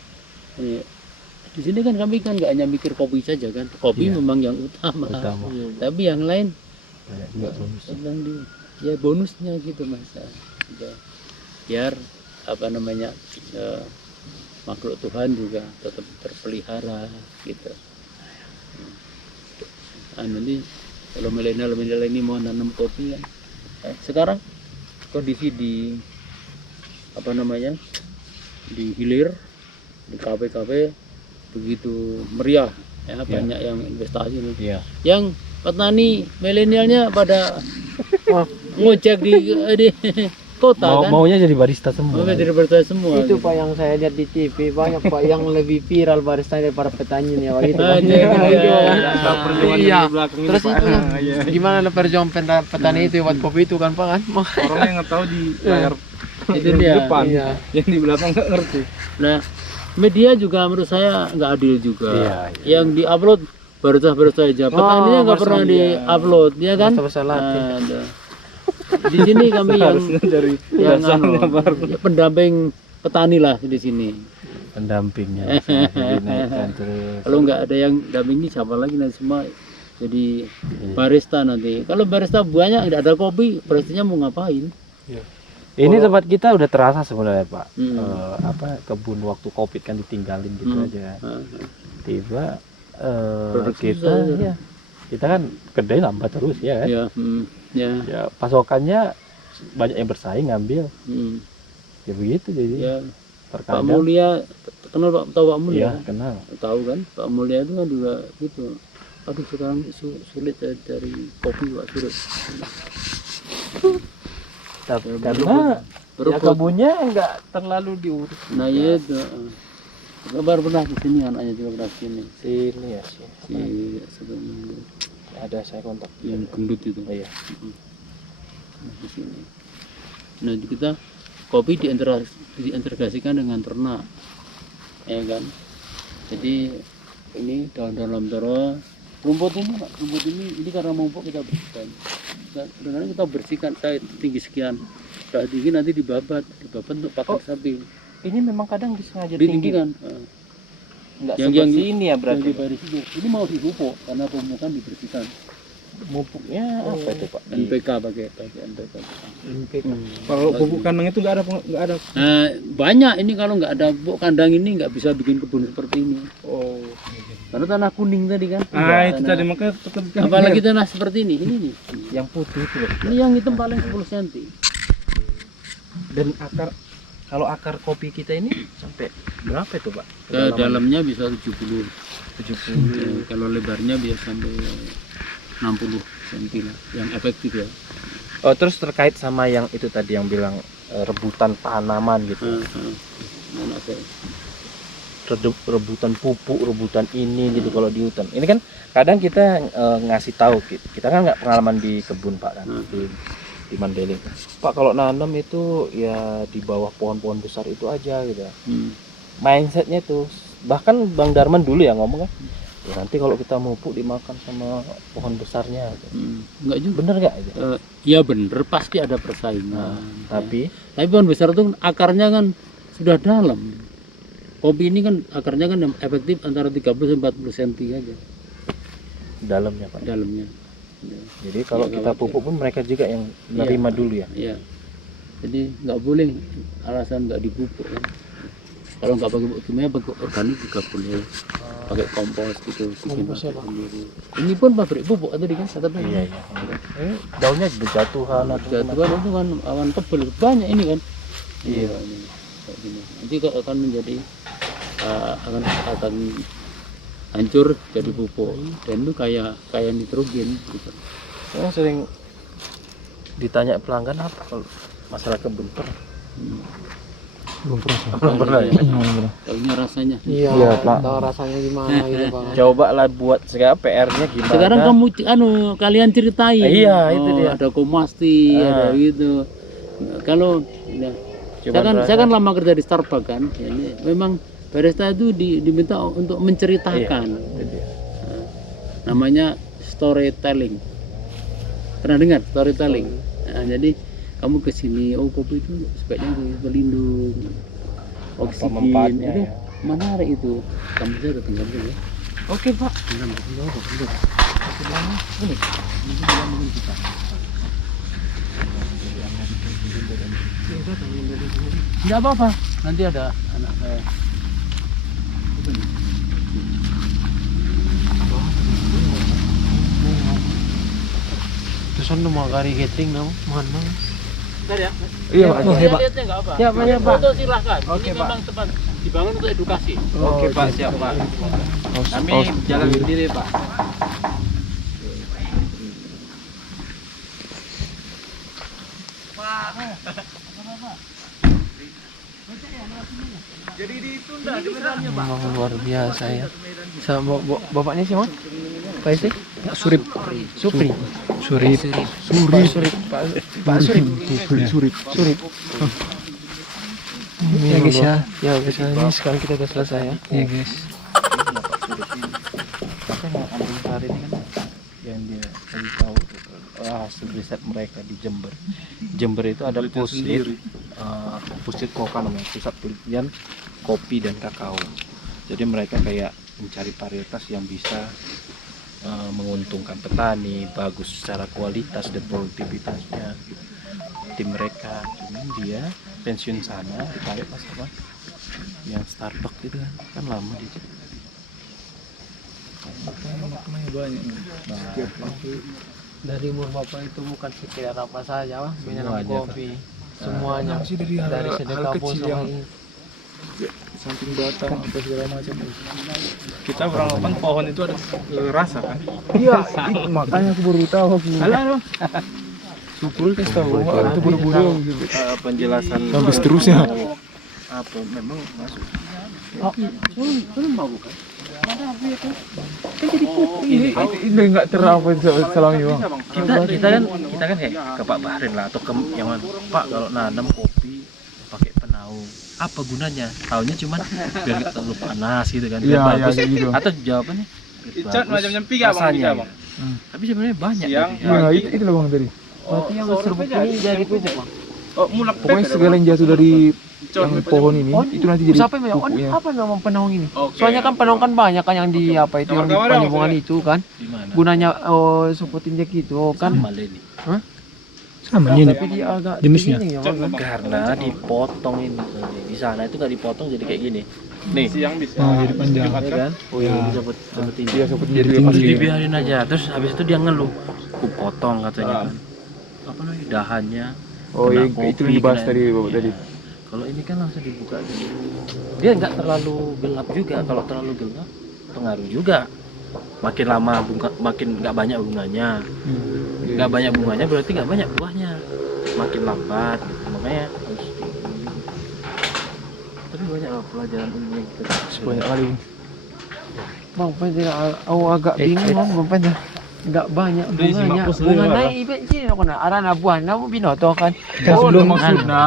ini, di sini kan kami kan nggak hanya mikir kopi saja kan, kopi memang yang utama. Tapi yang lain sedang ya bonusnya gitu Mas. Ya, biar apa namanya makhluk Tuhan juga tetap terpelihara gitu. Nanti kalau milenial ini mau nanam kopi kan, sekarang kondisi di apa namanya di hilir di kafe-kafe begitu meriah ya, banyak yang investasi nih. Yang petani milenialnya pada ngojek di kota kan. Maunya jadi barista semua. Mau jadi barista semua. Itu gitu. Pak yang saya lihat di TV banyak Pak yang lebih viral barista daripada petani ya Pak itu. Iya. Terus itu gimana perjuangan petani itu buat kopi itu kan Pak kan? Orang yang nggak tahu di layar Itu di dia. depan, Iya. yang di belakang nggak ngerti. Nah, media juga menurut saya nggak adil juga. Yang diupload barista aja. Petaninya nggak pernah diupload, ya kan? Ada. Di sini kami yang dari yang pendamping petani lah di sini. Pendampingnya dinaikkan terus. Kalau nggak ada yang dampingi siapa lagi nanti semua jadi barista nanti. Kalau barista banyak nggak ada kopi, baristanya mau ngapain? Ini tempat kita udah terasa sebenarnya Pak. Hmm. Kebun waktu Covid kan ditinggalin gitu aja. Tiba Produksi kita susah, ya. Kita kan kedai nambah terus ya kan. Ya, ya. Ya pasokannya banyak yang bersaing ngambil. Ya begitu jadi. Ya. Pak Terkadang Mulia kenal Pak, tahu Pak Mulia? ya kenal. Tahu kan? Pak Mulia itu kan juga gitu. Aduh sekarang sulit dari kopi Pak, sulit. Karena ya kebunnya nggak terlalu diurus. Nah ya itu. Kabar pernah ke sini, anaknya juga pernah ke sini. Sini ya sih. Si sebelum Ada saya kontak. yang gendut itu. Iya. Nah, di sini. Nah kita kopi diintegrasikan dengan ternak, ya kan? Jadi ini daun-daun toro, rumput ini karena mumpuk kita bersihkan. Kadang-kadang kita bersihkan saya tinggi sekian, sudah tinggi nanti dibabat untuk pakan sapi. Ini memang kadang disengaja Ditinggikan. Nggak yang seperti ini ya berarti. Yang di situ. Ini mau dipupuk karena pemupukan dibersihkan. Mupuknya apa itu Pak? NPK pakai NPK. Kalau pupuk kandang itu nggak ada. Nah, banyak ini kalau nggak ada pupuk kandang ini nggak bisa bikin kebun seperti ini. Oh. Karena tanah kuning tadi kan. Itu tadi makanya tetap Apalagi tanah seperti ini nih. Yang putih itu loh. Ini yang hitam paling 10 cm. Dan kalau akar kopi kita ini sampai berapa itu Pak? Ke dalamnya bisa 70. 70. Kalau lebarnya biasa sampai 60 cm lah, yang efektif ya. Oh, terus terkait sama yang itu tadi yang bilang rebutan tanaman gitu. Mana saya? Rebutan pupuk, rebutan ini gitu kalau di hutan. Ini kan kadang kita ngasih tahu, kita kan nggak pengalaman di kebun Pak kan, di Mandailing. Pak kalau nanam itu ya di bawah pohon-pohon besar itu aja gitu. Mindsetnya tuh, bahkan Bang Darman dulu ya ngomong kan, ya nanti kalau kita pupuk dimakan sama pohon besarnya. Gitu. Enggak juga. Bener nggak? Ya bener, pasti ada persaingan. Tapi pohon besar itu akarnya kan sudah dalam. Kopi ini kan akarnya kan efektif antara 30 sampai 40 cm aja dalamnya Pak. dalamnya. Ya. Jadi kalau Ya, kita khawatir. pupuk pun mereka juga yang nerima dulu ya. Iya. Jadi nggak boleh alasan nggak dipupuk kan. Kalau nggak pakai pupuk kimia, pakai organik juga boleh. Pakai kompos gitu, bikin Kompos ya, pabrik Pak? sendiri. Ini pun pabrik pupuk tadi kan kata Iya, iya. Daunnya berjatuhan atau Jatuhan itu kan awan tebel banyak ini kan. Iya. Ini. Kayak gini. Nanti akan menjadi akan hancur jadi pupuk dan itu kayak nitrogen gitu. Saya sering ditanya pelanggan apa kalau masalah kebun pernah. Belum pernah. Belum pernah ya. Tahunya rasanya. Iya, Iya, Pak. tahu rasanya gimana gitu Pak. Coba lah buat sekarang PR-nya gimana. Sekarang kamu kalian ceritain. Iya, itu dia. Ada Komasti, ada gitu. Kalau ya, saya kan lama kerja di Starbucks kan. Ya, ini memang barista itu diminta untuk menceritakan. Itu dia. Namanya storytelling. Pernah dengar storytelling? Nah, jadi kamu ke sini, oh kopi itu sebaiknya berlindung, oksigen, manfaatnya itu ya. menarik itu. Kamu saya datang ya. Oke, Pak. Tidak apa-apa, nanti ada anak saya. Terus anu mau kari catering namo, mana? Bentar ya. Iya, Pak. Saya lihatnya nggak apa. Ya, Pak, ya, Pak. Foto silahkan. Oke, Ini Pak. memang tempat dibangun untuk edukasi. Oke, Pak, siap, Pak. Kami jalan sendiri, Pak. Memang luar biasa ya. Sama bapaknya siapa? Pak Istri? Surip. Supri. Surip. Surip. Pak Surip. Surip. Surip. Ya guys ya. Ya guys, ini sekarang kita udah selesai ya. Iya guys. Makanya Ambung Sari ini kan yang dia tadi tahu hasil riset mereka di Jember. Jember itu ada Pusit Koka namanya, pusat penelitian kopi dan kakao. Jadi mereka kayak mencari varietas yang bisa menguntungkan petani, bagus secara kualitas dan produktivitasnya. Tim mereka, cuman dia pensiun sana, ditarik pas apa? Yang Starbucks itu kan lama di situ. Maknanya banyak. Dari umur bapak itu bukan sekedar apa saja, Pak. Menanam Semuanya, kopi. Semuanya. Masih dari hal sedekah kecil bosok yang ini. samping batang apa segala macam. Kita beranggapan pohon itu ada rasa kan? Iya, makanya aku baru tahu aku. Halo. Syukur kasih tahu itu baru-baru gitu. Penjelasan Sampai seterusnya. apa memang masuk Ini enggak terapa selama ini, Bang. kita kan kayak ke Pak Bahrin lah atau ke yang mana, Pak kalau nanam kopi pakai penaung apa gunanya, taunya cuman biar nggak terlalu panas gitu kan, biar Iya, bagus kayak gitu. atau jawabannya biar bagus rasanya gitu. Tapi sebenarnya banyak gitu ya. Nah, itu loh Bang tadi. Berarti yang serbuk ini dari pupuk, Bang. Pokoknya segala yang jatuh dari yang pohon ini itu nanti jadi Siapa yang pupuknya. apa nama penaung ini? Soalnya kan penaung kan banyak kan yang di apa itu yang di penyambungan itu kan. Di mana? Gunanya seperti gitu kan. Sama Leni. Sama ini. Tapi dia agak Jenisnya? begini ya, Bang. Karena dipotong ini. Di sana itu nggak dipotong jadi kayak gini. Nih, Oh, jadi panjang. ya kan? Oh iya, bisa seperti ini. Iya, seperti jadi Terus tinggi. dibiarin aja. Terus habis itu dia ngeluh. Ku potong katanya kan. Apa namanya? Dahannya. Oh, kena iya, itu kopi, yang dibahas kena- tadi, Bapak, Iya. tadi. Kalau ini kan langsung dibuka dulu. Dia nggak terlalu gelap juga. Kalau terlalu gelap pengaruh juga. Makin lama bunga makin nggak banyak bunganya. Nggak banyak bunganya berarti nggak banyak buahnya. Makin lambat gitu. Makanya harus tapi banyak lah pelajaran ilmu yang kita Banyak kali. Bang Panjang, aku agak bingung Bang Panjang. Enggak banyak bunganya. Bunga naik ibet sini nak kena. Arana buah namu binoto kan. Sebelum maksudnya.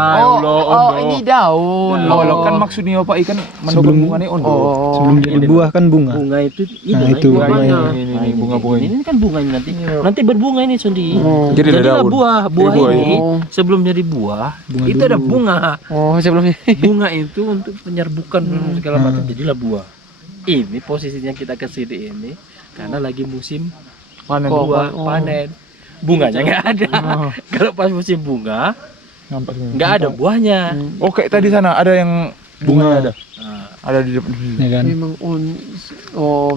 Ini daun. Lo kan maksudnya apa ikan mendukung bunga nih ondo. Sebelum jadi buah kan bunga. bunga itu Nah, itu bunganya. Ini bunga-bunga ini. Ini kan bunganya nanti berbunga ini Sundi. Jadi ada Jadilah daun. buah buah ini Oh. sebelum jadi buah, Bunga itu dulu. ada bunga. Oh, sebelumnya. Bunga itu untuk penyerbukan segala macam jadilah buah. Ini posisinya kita ke sini ini karena lagi musim Panen buah Oh. panen. Bunganya nggak ada. Kalau pas musim bunga nampak semua. nggak ada buahnya. Oh kayak tadi sana ada yang bunga ada. Nah, Ada di depan. Ya kan? Memang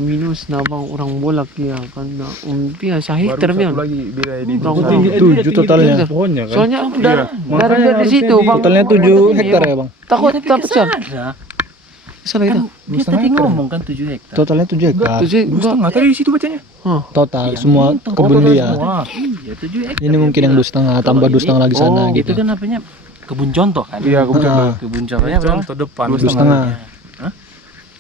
minus na bang orang bolak ya kan na umpia sa hektar Baru yang. satu lagi bila di Berapa? Oh, 7 totalnya. pohonnya kan. Soalnya aku dari situ bang. Totalnya 7 hektar ya bang. Takut tapi tak pecah. kesana. Sana kita. Dia tadi ngomong kan 7 hektar. Totalnya 7 hektar. Tujuh Dua setengah tadi di situ bacanya. Total semua kebun dia. Semua. Iya 7 hektar. Ini mungkin yang 2,5 tambah 2,5 lagi sana Itu gitu. kan namanya kebun contoh kan? Iya, kebun contoh. Ah, Kebun contohnya berapa? Contoh depan. 2,5.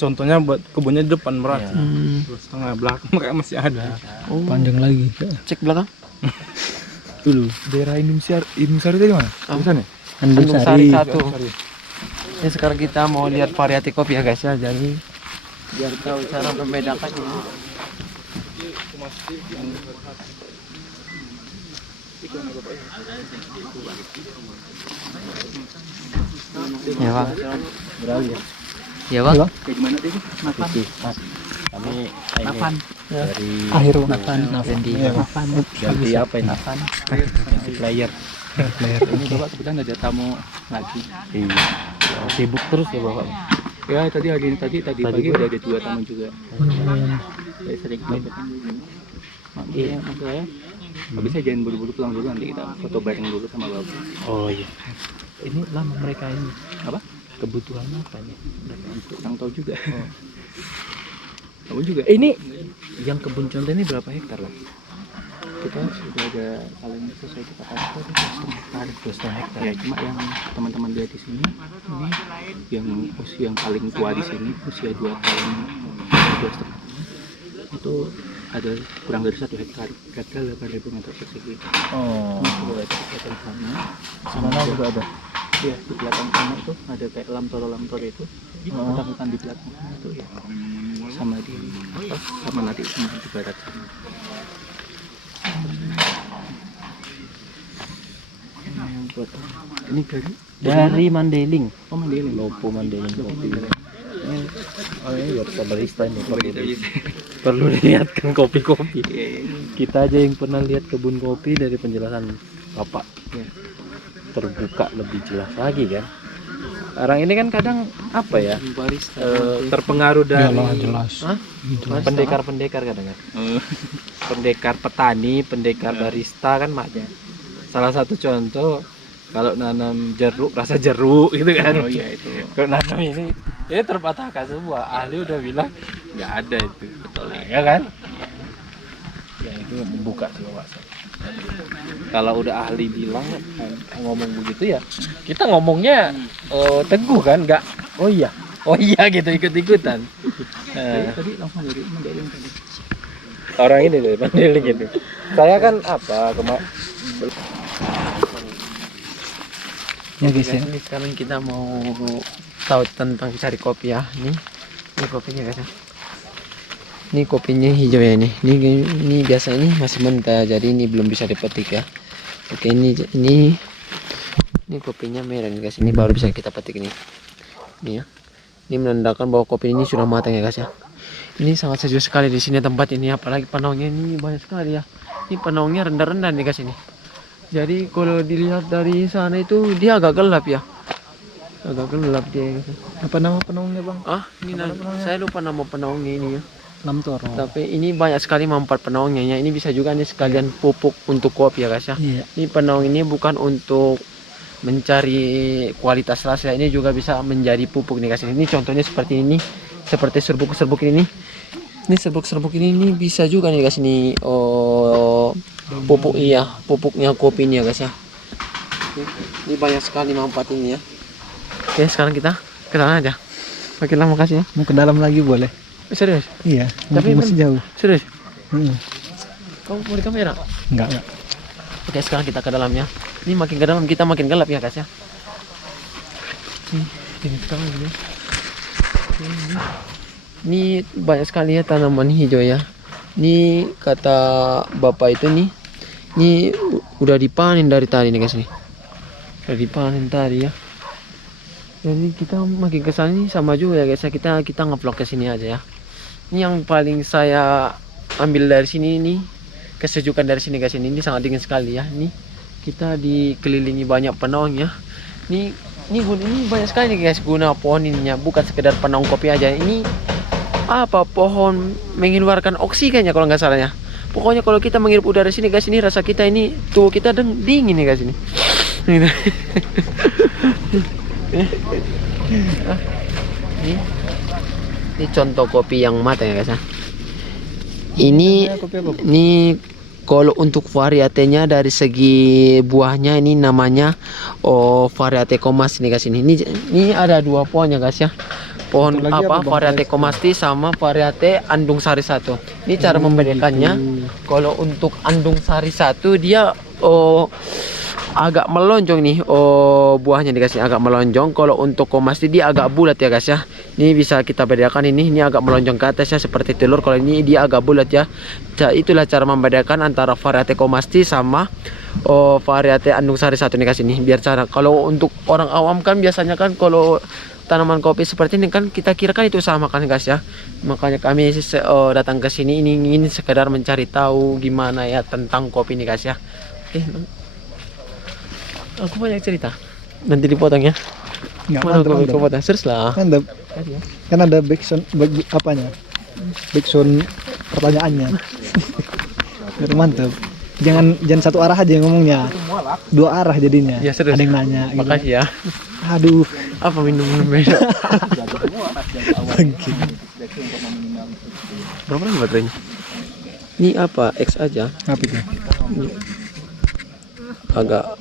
Contohnya buat kebunnya di depan berat. Iya. 2,5 belakang kayak masih ada. Oh. Panjang lagi. Cek belakang. Dulu. Daerah Indusari tadi mana? Di sana. Andung Sari Andung 1. Ini sekarang kita mau lihat variasi kopi ya guys ya. Jadi biar tahu cara membedakannya. Ya bang. Ya bang. Kayak gimana deh? Makan. Kami Napan. Dari Akhir Napan. Fendi. Ganti apa ini? Napan. Ganti player. Ini bapak kebetulan ada tamu lagi. Iya. Sibuk terus ya bapak. Ya tadi pagi udah ada 2 tamu juga. Saya sering ikut. Iya, maksud saya. Habis saya jangan buru-buru pulang dulu, nanti kita foto bareng dulu sama bapak. Oh iya. Ini lama mereka ini. Apa? Kebutuhan apa nih? Kurang tahu juga. Kamu juga. Ini yang kebun contoh ini berapa hektar lah? Kita sudah ada paling sesuai kita kasih itu 2,5 hektar. Ya cuma yang teman-teman lihat di sini ini yang usia yang paling tua di sini usia 2 tahun 2,5 itu ada kurang dari 1 hektar, gagal 8.000 meter persegi. Oh. Ini sudah ada di sana. Sana juga ada. Ya di belakang sana itu ada kayak lamtor itu, hutan di belakang sana itu ya. Sama di atas, sama nanti di barat sana. Ini dari Mandailing. Oh Mandailing. Lopo Mandailing. Oh ini buat barista ini perlu dilihatkan kopi-kopi. Kita aja yang pernah lihat kebun kopi dari penjelasan bapak terbuka lebih jelas lagi kan. Orang ini kan kadang apa ya Barista. terpengaruh dari Iyalah jelas. pendekar-pendekar kadang kan. Pendekar petani, pendekar barista kan maknya. Salah satu contoh kalau nanam jeruk rasa jeruk gitu kan. Oh iya itu. Kalau nanam ini terpatahkan semua. Ahli udah bilang nggak ada itu. Betul ya kan? Ya itu membuka semua wawasan. Kalau udah ahli bilang ngomong begitu ya kita ngomongnya teguh kan, nggak oh iya gitu ikut-ikutan. Tadi langsung dari Mandailing tadi. Orang ini dari Mandailing gitu. Saya kan apa Ya guys ya. Ini sekarang kita mau tahu tentang cari kopi ya. Ini kopinya guys ya. Ini kopinya hijau ya ini. Ini biasa ini masih mentah jadi ini belum bisa dipetik ya. Oke ini kopinya merah nih guys. Ini baru bisa kita petik ini. Ini ya. Ini menandakan bahwa kopi ini sudah matang ya guys ya. Ini sangat sejuk sekali di sini tempat ini, apalagi panaunya ini banyak sekali ya. Ini panaunya rendah-rendah nih guys ini. Jadi kalau dilihat dari sana itu dia agak gelap ya. Agak gelap dia guys. Apa nama penaungnya bang? Ini saya lupa nama penaungnya ini ya. Lamtoro. Tapi ini banyak sekali manfaat penaungnya ya. Ini bisa juga nih sekalian pupuk untuk kopi ya guys ya. Iya. Ini penaung ini bukan untuk mencari kualitas rasa, ini juga bisa menjadi pupuk nih guys. Ini contohnya seperti ini, seperti serbuk-serbuk ini. Ini serbuk-serbuk ini bisa juga nih guys, ini pupuk, iya pupuknya kopi ini ya guys ya. Ini banyak sekali manfaat ini ya. Oke, sekarang kita ke sana aja. Oke lah, makasih ya. Mau ke dalam lagi boleh? Serius? Iya. Tapi Masih jauh. Serius? Hmm. Kamu mau di kamera? Enggak. Oke, sekarang kita ke dalamnya. Ini makin ke dalam kita makin gelap ya guys ya. Ini sekarang ya. Ini banyak sekali ya tanaman hijau ya. Ini kata bapak itu nih, ini udah dipanen dari tadi nih guys nih. Udah dipanen tadi ya. Jadi kita makin ke sana sama juga ya guys ya. Kita ngevlog ke sini aja ya. Ini yang paling saya ambil dari sini nih, kesejukan dari sini guys, ini sangat dingin sekali ya. Ini kita dikelilingi banyak pohon ya. Ini banyak sekali nih guys guna pohon ininya, bukan sekedar penong kopi aja. Ini apa, pohon mengeluarkan oksigen ya kalau nggak salah ya. Pokoknya kalau kita menghirup udara sini guys, ini rasa kita ini tubuh kita dingin nih guys ini. Ini contoh kopi yang matang ya guys ya. Ini kalau untuk varietenya dari segi buahnya ini namanya variete Komas nih guys ini. Ini ada dua pohon ya guys ya. Pohon apa, variete Komasti sama variete Andung Sari 1. Ini cara membedakannya. Kalau untuk Andung Sari 1 dia agak melonjong nih, buahnya dikasih agak melonjong. Kalau untuk Komasti dia agak bulat ya guys ya. Ini bisa kita bedakan, ini agak melonjong ke atas ya seperti telur. Kalau ini dia agak bulat ya. Itulah cara membedakan antara variete Komasti sama variete Andung Sari 1 nih guys ini. Biar cara kalau untuk orang awam kan biasanya kan kalau tanaman kopi seperti ini kan kita kira kan itu sama kan guys ya. Makanya kami datang ke sini ini ingin sekedar mencari tahu gimana ya tentang kopi ini guys ya. Oke, aku banyak cerita. Nanti dipotong ya. Enggak, Mana mantap. aku potong? Serius lah. Kan ada backsound apanya? Backsound pertanyaannya. Biar mantap. Jangan satu arah aja ngomongnya. Dua arah jadinya. Ya, serius. Ada yang nanya gitu. Makasih ya. Aduh. Apa minum beda? Berapa lagi baterainya? Ini apa? X aja. Apa itu? Agak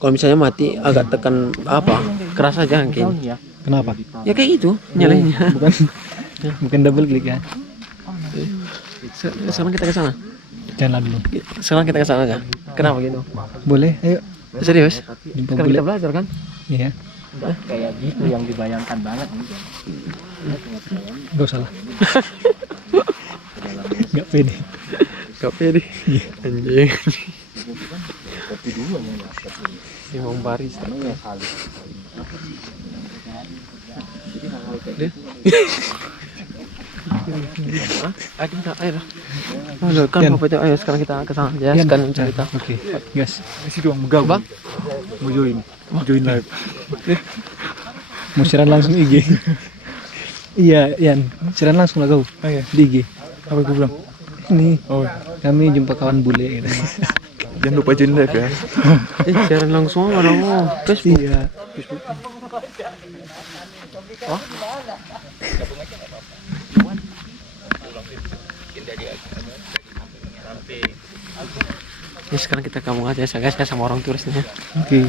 kalau misalnya mati agak tekan apa? Keras aja kayaknya. Kenapa? Ya kayak gitu nyalainnya. Bukan double klik ya. Sekarang kita ke sana. Jangan dulu. Sekarang kita ke sana aja. Kenapa gitu? Boleh, ayo. Serius? Jumpa Sekarang bule. kita belajar kan? Iya. Kayak gitu yang dibayangkan banget. Gak usah lah. Gak pede. Gak pede. Anjing. Imam Baris. Ayo lah. Halo, kan Yan. Bapak itu, ayo sekarang kita ke sana ya, Yan. sekarang cerita. Oke, gas. Isi doang megah. Bang, Mau join live. Mau siaran langsung IG. Iya, Yan. Siaran langsung lah kau. Oh iya. Di IG. Apa gue bilang? Ini Oh, kami jumpa kawan bule gitu. jangan lupa join live ya. siaran langsung apa dong? Facebook. Iya. Ya, sekarang kita kampung aja guys, sama orang turisnya. Oke.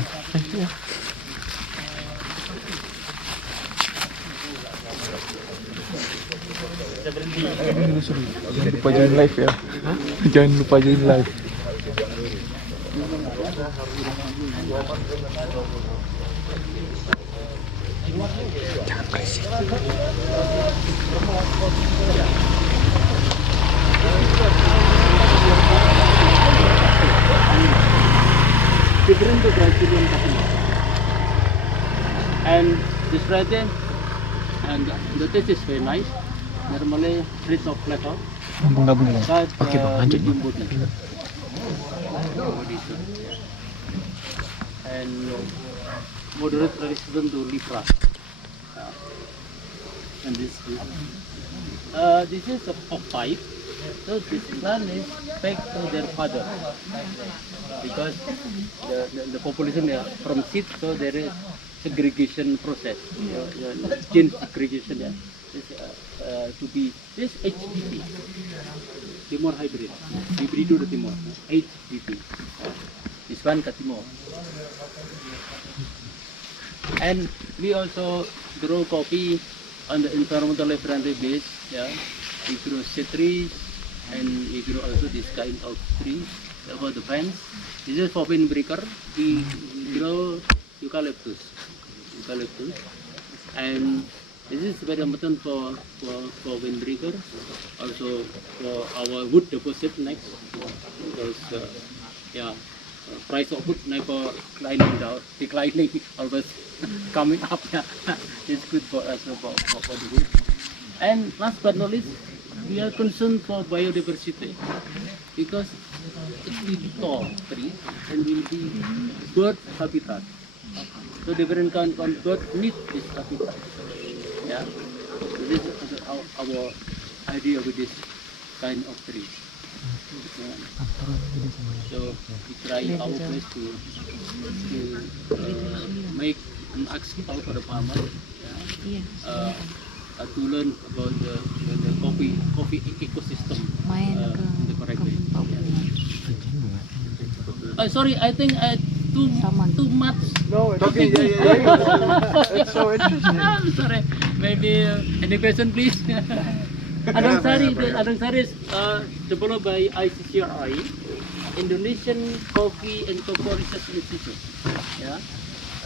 Jangan lupa join live ya. Jangan lupa join live. Different to Brazilian coffee. And this variety, and the taste is very nice. Normally rich of flavor, Gabung-gabung ya. but Oke, Bang, lanjut, medium body. And moderate resistant to lepra. And this is a pop pipe. So this plant is back to their father because the population from seed, so there is segregation process, gene segregation. Yeah. to be this HBP, Timor hybrid, Hybrido de Timor, HBP. This one Timor. And we also grow coffee on the environmentally friendly base. Yeah, we grow shade trees, and we grow also this kind of trees about the fence. This is for windbreaker. We grow eucalyptus, and this is very important for windbreaker. Also for our wood deposit next, because price of wood never declining, always coming up. Yeah, it's good for us for the wood. And last but not least, we are concerned for biodiversity, because it will be tall trees and will be bird habitat. So different kind of bird need this habitat. Yeah, so this is our idea with this kind of trees. Yeah. So we try our best to make an accessible for the farmer. Yeah. To learn about the coffee ecosystem in the correct way. Sorry, I think too much. No, it's okay. Yeah. It's so interesting. I'm sorry. Maybe any question, please. Adang Sari is developed by ICCRI, Indonesian Coffee and Cocoa Research Institute. Yeah. I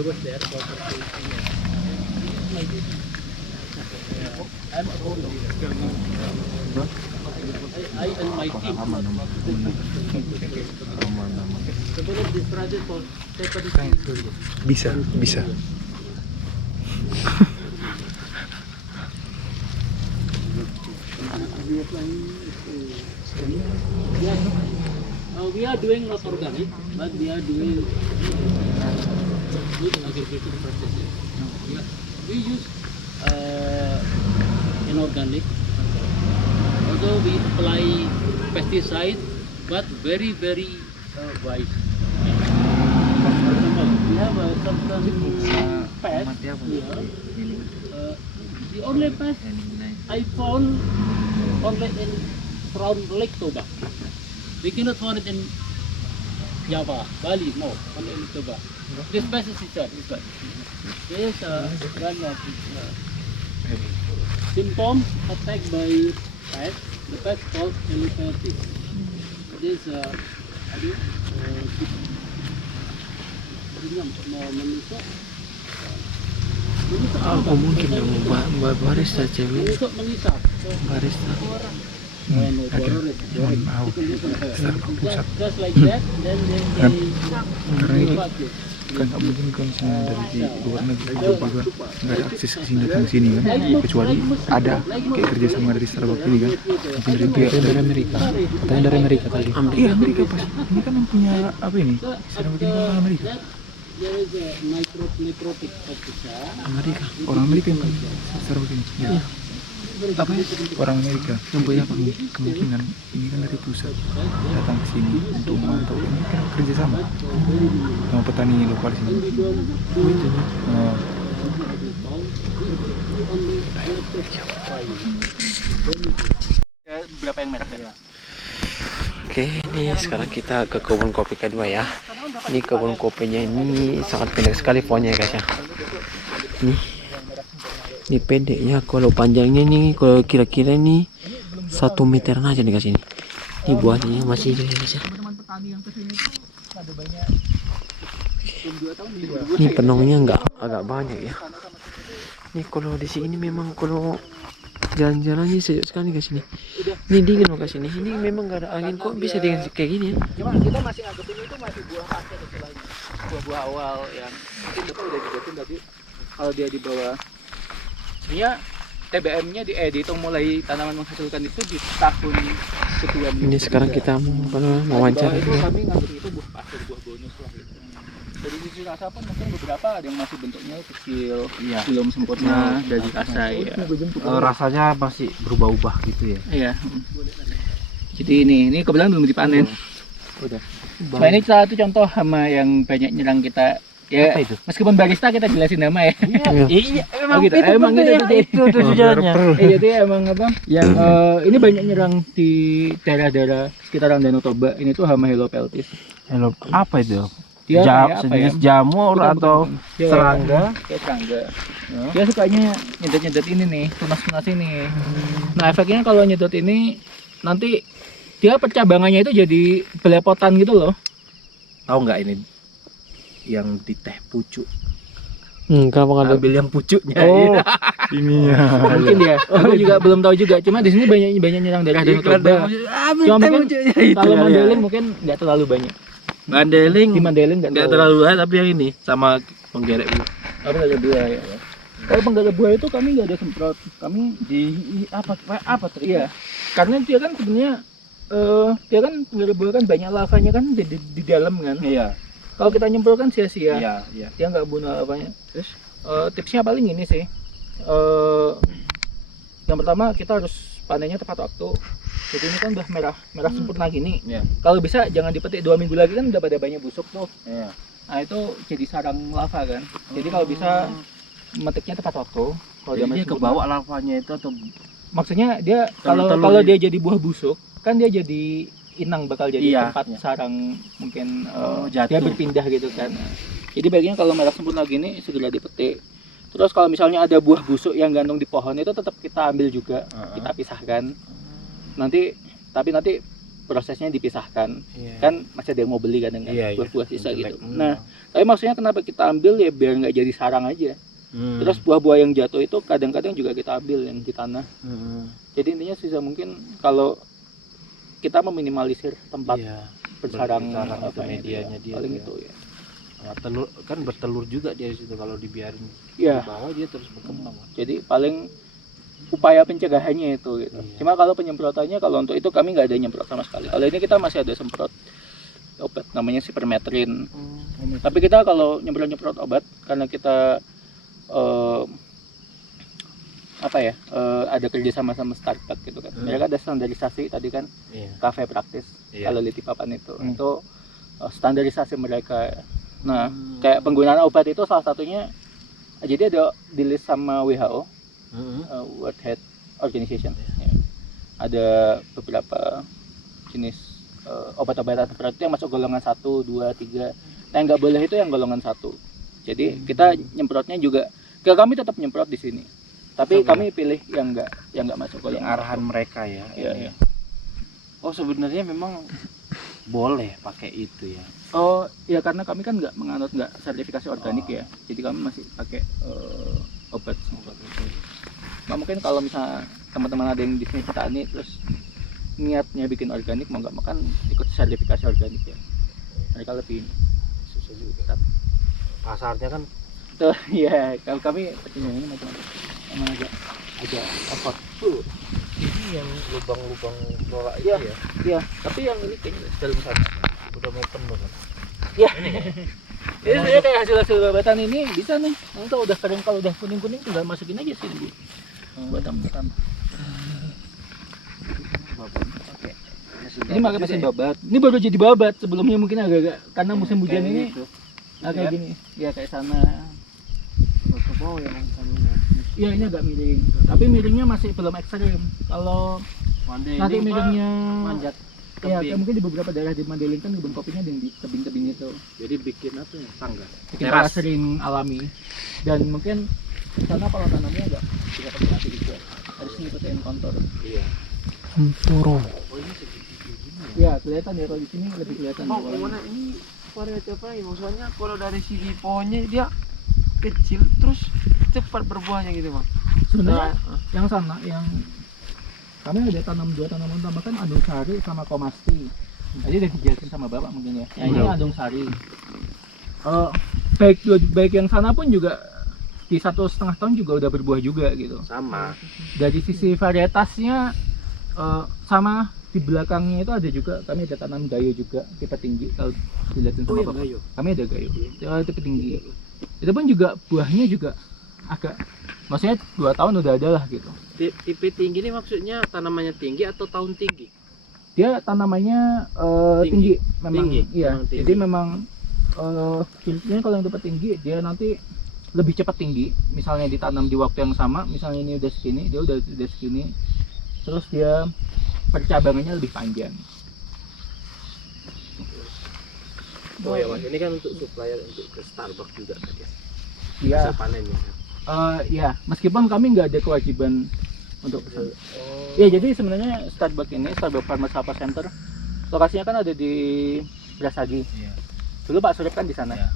was there. I and my team developed this project for Bisa. Yes, we are doing not organic, but we are doing good agricultural practices. Yeah. We use inorganic. Although we apply pesticide, but very wise. Yeah. For example, we have a certain pest here. The only pest I found only in around Lake Toba. We cannot find it in Java, Bali, no, only in Toba. This pest is this one. This one of symptoms attacked by pest. The pest called elephantitis. This mungkin barista cewek mengisap. barista Just like that, then Karena ini kan nggak mungkin kalau misalnya dari luar negeri juga nggak ada akses ke sini datang sini kan, kecuali ada kayak kerjasama dari Starbucks ini kan, mungkin dari pihak dari Amerika, katanya dari Amerika tadi. Iya Amerika pas ini kan yang punya apa ini Starbucks ini kan Amerika. Amerika, orang Amerika yang punya Starbucks ini. Ya. Apa ya? Orang Amerika yang punya apa? Kemungkinan ini kan dari pusat datang ke sini untuk memantau, ini kan kerjasama sama petani lokal di sini. Berapa yang merah ya? Oke, ini sekarang kita ke kebun kopi kedua ya. Ini kebun kopinya ini sangat pendek sekali pohonnya guys ya. Ini pendeknya, kalau panjangnya nih kalau kira-kira ini 1 meter aja nih guys ini. Ini buahnya masih hijau ya guys ya. Ini penungnya agak banyak ya. Ini kalau di sini memang kalau jalan-jalannya sejuk sekali guys ini. Ini dingin loh guys ini. Ini memang gak ada angin, kok bisa dingin kayak gini ya. Cuma kita masih anggap ini itu masih buah pasir istilahnya. Buah-buah awal yang mungkin Bapak udah dijatin tadi. Kalau dia di bawah dia TBM-nya dihitung mulai tanaman menghasilkan itu di tahun kedua. Ini sekarang kita mau wawancara itu ya. kami ngambil itu buah pasir, buah bonus lah gitu. Dari sisi rasa pun mungkin beberapa ada yang masih bentuknya kecil, belum sempurna dari rasa ya. Rasanya masih berubah-ubah gitu ya. Iya. Jadi ini kebetulan belum dipanen. Udah. Nah ini salah satu contoh hama yang banyak nyerang kita Ya, Apa itu? meskipun barista kita jelasin nama ya. Iya, Oh gitu, emang itu tadi. itu tujuannya. Jadi emang apa? Yang Ini banyak nyerang di daerah-daerah sekitaran Danau Toba. Ini tuh hama helopeltis. hello, apa itu? Dia kayak apa ya? Sejenis jamur Bukan, atau bukan. Dia serangga? Kayak serangga. Dia sukanya nyedot-nyedot ini nih, tunas-tunas ini. Nah, efeknya kalau nyedot ini nanti dia percabangannya itu jadi belepotan gitu loh. Tahu nggak ini yang di teh pucuk? Kenapa nggak ada? Ambil yang pucuknya. Oh, Ini ya. mungkin ya. Aku juga belum tahu juga. Cuma di sini banyak banyak nyerang daerah Danau Toba. Cuma mungkin kalau Mandailing mungkin nggak terlalu banyak. Mandailing Di Mandailing nggak terlalu banyak, tapi yang ini sama penggerek Apa nggak buah ya? Kalau penggarap buah itu kami nggak ada semprot. Kami di apa tuh? iya. Karena dia kan sebenarnya dia kan penggarap buah kan banyak lavanya kan di dalam kan. Iya, Kalau kita nyemprot kan sia-sia. iya. Dia nggak bunuh lavanya. Terus tipsnya paling ini sih. Yang pertama kita harus panennya tepat waktu. Jadi ini kan udah merah sempurna gini. Iya. Kalau bisa jangan dipetik 2 minggu lagi kan udah pada banyak busuk tuh. Iya. Nah itu jadi sarang lava kan. Jadi kalau bisa metiknya tepat waktu. Kalau Jadi masih dia sempurna. kebawa lavanya itu atau Maksudnya dia kalau Telur-telur kalau ya? dia jadi buah busuk kan dia jadi inang bakal jadi Iya, tempat iya. sarang mungkin jatuh. dia berpindah gitu kan. Jadi baiknya kalau merah sempurna gini segera dipetik. Terus kalau misalnya ada buah busuk yang gantung di pohon itu tetap kita ambil juga, kita pisahkan. Nanti prosesnya dipisahkan. Iya. Kan masih ada yang mau beli kadang kan Iya, iya. buah-buah sisa Jelek. gitu. Nah, tapi maksudnya kenapa kita ambil ya biar nggak jadi sarang aja. Hmm. Terus buah-buah yang jatuh itu kadang-kadang juga kita ambil yang di tanah. Hmm. Jadi intinya sisa mungkin kalau kita meminimalisir tempat Iya. bersarang Bersarang apa itu ya, medianya dia paling ya. itu ya. Nah, telur kan bertelur juga dia di situ kalau dibiarin Iya. di bawah dia terus berkembang. Jadi paling upaya pencegahannya itu gitu. Iya. Cuma kalau penyemprotannya kalau untuk itu kami nggak ada nyemprot sama sekali. Kalau ini kita masih ada semprot obat namanya sipermetrin. Tapi kita kalau nyemprot obat karena kita ada kerja sama Starbucks gitu kan. Mereka ada standarisasi tadi kan Iya. kafe praktis Iya. kalau Liti Papan itu standarisasi mereka. Nah kayak penggunaan obat itu salah satunya jadi ada di list sama WHO World Health Organization. Ya. Ada beberapa jenis obat-obatan seperti itu yang masuk golongan 1, 2, 3. Yang nggak boleh itu yang golongan 1. Jadi kita nyemprotnya juga kami tetap nyemprot di sini. Tapi kami pilih yang nggak masuk Oleh golongan arahan mereka ya. Iya, ini. iya. Oh sebenarnya memang boleh pakai itu ya. Oh ya karena kami kan nggak sertifikasi organik ya. Jadi kami masih pakai obat. Nah, mungkin kalau misalnya teman-teman ada yang di sini petani terus niatnya bikin organik mau nggak mau kan ikut sertifikasi organik ya. Mereka lebih susah juga. Pasarnya kan Tuh ya kalau kami pertimbangannya macam-macam. Emang agak effort. ini yang lubang-lubang tolak Iya. itu ya. Iya, tapi yang ini kayaknya dalam sana. Udah mau penuh kan. Ya. Ini sebenarnya kayak hasil babatan ini bisa nih. Nanti kalau udah kering, kalau udah kuning-kuning tinggal masukin aja sih di batang-batang. Oke. Ini pakai mesin babat. Ini baru jadi babat. Sebelumnya mungkin agak-agak karena musim hujan ini agak gini. Ya kayak sana. Ke bawah yang sana. Iya ini agak miring. Tapi miringnya masih belum ekstrem. Kalau nanti miringnya manjat ya tebing. kayak mungkin di beberapa daerah di Mandailing kan kebun kopinya ada yang di tebing-tebing itu. Jadi bikin apa ya? Tangga. Bikin Teras. sering alami. Dan mungkin di sana kalau tanamnya agak tidak pakai hati juga. Harus ngikutin kontur. Iya. Tempuro. Oh ini segitiga gini ya. Ya kelihatan ya kalau di sini lebih kelihatan. Oh, ya, mana ini variasi apa ya? Maksudnya kalau dari segi pohonnya dia kecil terus cepat berbuahnya gitu, Bang. sebenarnya yang sana yang kami ada tanam 2 tanaman utama kan andung sari sama komasti. Tadi udah dijelasin sama bapak mungkin ya. Yang ini andung sari. Baik yang sana pun juga di 1,5 tahun juga udah berbuah juga gitu. Sama. Dari sisi varietasnya sama di belakangnya itu ada juga kami ada tanam gayo juga tipe tinggi kalau dilihatin sama bapak. Gayo. Kami ada gayo tipe tinggi. Itu pun juga buahnya juga agak maksudnya 2 tahun udah ada lah gitu. Tipe tinggi ini maksudnya tanamannya tinggi atau tahun tinggi? Dia tanamannya tinggi memang Tinggi, iya memang tinggi. jadi memang Filternya kalau yang tempat tinggi dia nanti lebih cepat tinggi. Misalnya ditanam di waktu yang sama, misalnya ini udah segini, dia udah segini, terus dia percabangannya lebih panjang. Oh ya mas, ini kan untuk supplier untuk ke Starbucks juga kan ya? Iya. Bisa panennya kan? Ya, meskipun kami nggak ada kewajiban untuk pesan. Iya, jadi sebenarnya Starbucks ini, Starbucks Farmers Sapa Center, lokasinya kan ada di Brastagi. Iya. Dulu Pak Surip kan di sana. Iya.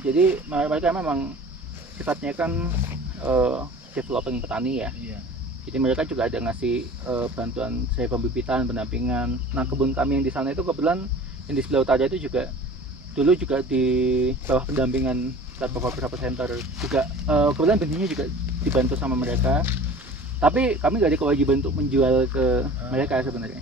Jadi mereka memang sifatnya kan developing petani ya. Iya. Jadi mereka juga ada ngasih bantuan saya pembibitan, pendampingan. Nah kebun kami yang di sana itu kebetulan yang di sebelah utara itu juga dulu juga di bawah pendampingan Starbucks Farmers Center juga. Kebetulan benihnya juga dibantu sama mereka. Tapi kami gak ada kewajiban untuk menjual ke mereka sebenarnya.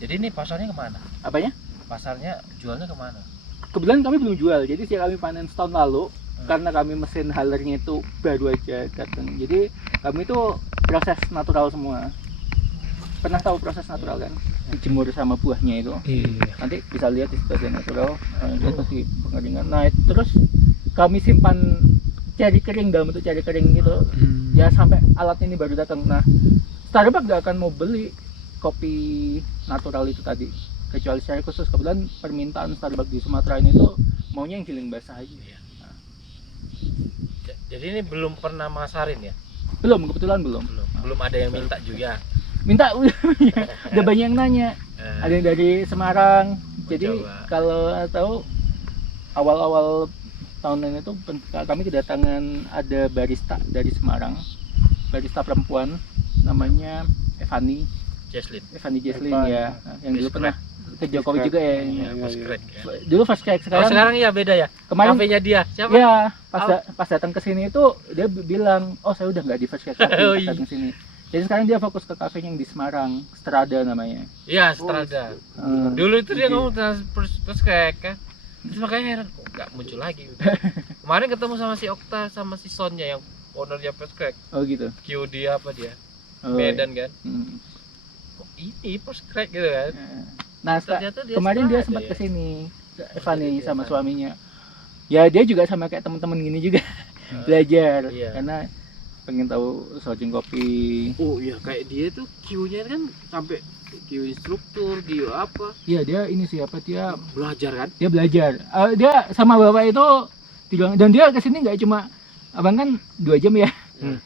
Jadi ini pasarnya kemana? Apanya? Pasarnya jualnya kemana? Kebetulan kami belum jual. Jadi sejak kami panen setahun lalu, karena kami mesin halernya itu baru aja datang. Jadi kami itu proses natural semua. Pernah tahu proses natural kan? Dijemur sama buahnya itu. Iya. Nanti bisa lihat di sebelah natural. Dia pasti pengeringan. Nah terus kami simpan ceri kering dalam bentuk ceri kering gitu. Ya sampai alat ini baru datang. Nah Starbucks gak akan mau beli kopi natural itu tadi, kecuali secara khusus. Kebetulan permintaan Starbucks di Sumatera ini tuh maunya yang giling basah aja. Nah, Jadi ini belum pernah masarin ya? belum, kebetulan belum. Belum ada yang minta juga. Minta udah banyak yang nanya. Ada yang dari Semarang. Jadi Coba. kalau tahu awal-awal tahun ini tuh kami kedatangan ada barista dari Semarang, barista perempuan namanya Evani Jesslyn. Jesslyn ya, yang dulu pernah ke Jokowi juga ya. Iya, First Crack ya. Dulu first crack, Oh, sekarang ya beda ya? kemarin Kafenya dia. Siapa? ya pas datang ke sini itu dia bilang, oh saya udah nggak di first crack lagi Oh, pas iya. datang sini. Jadi sekarang dia fokus ke kafe yang di Semarang, Strada namanya. Iya, Strada. Dulu itu dia ngomong tentang First Crack kan. Terus makanya heran kok nggak muncul lagi. Kemarin ketemu sama si Okta sama si Sonnya yang ownernya First Crack. Oh gitu. Q dia apa dia? Oh, Medan kan. hmm. Kok ini First Crack gitu kan. Nah, Ternyata dia kemarin dia Strada sempat ya. kesini, Evani sama suaminya. Ya dia juga sama kayak teman-teman gini juga belajar, Iya. karena pengen tahu sourcing kopi. Oh iya, kayak dia tuh Q-nya kan sampai Q instruktur, Q apa, Iya dia ini siapa dia belajar kan? dia belajar. Dia sama bapak itu dan dia kesini nggak cuma abang kan 2 jam ya,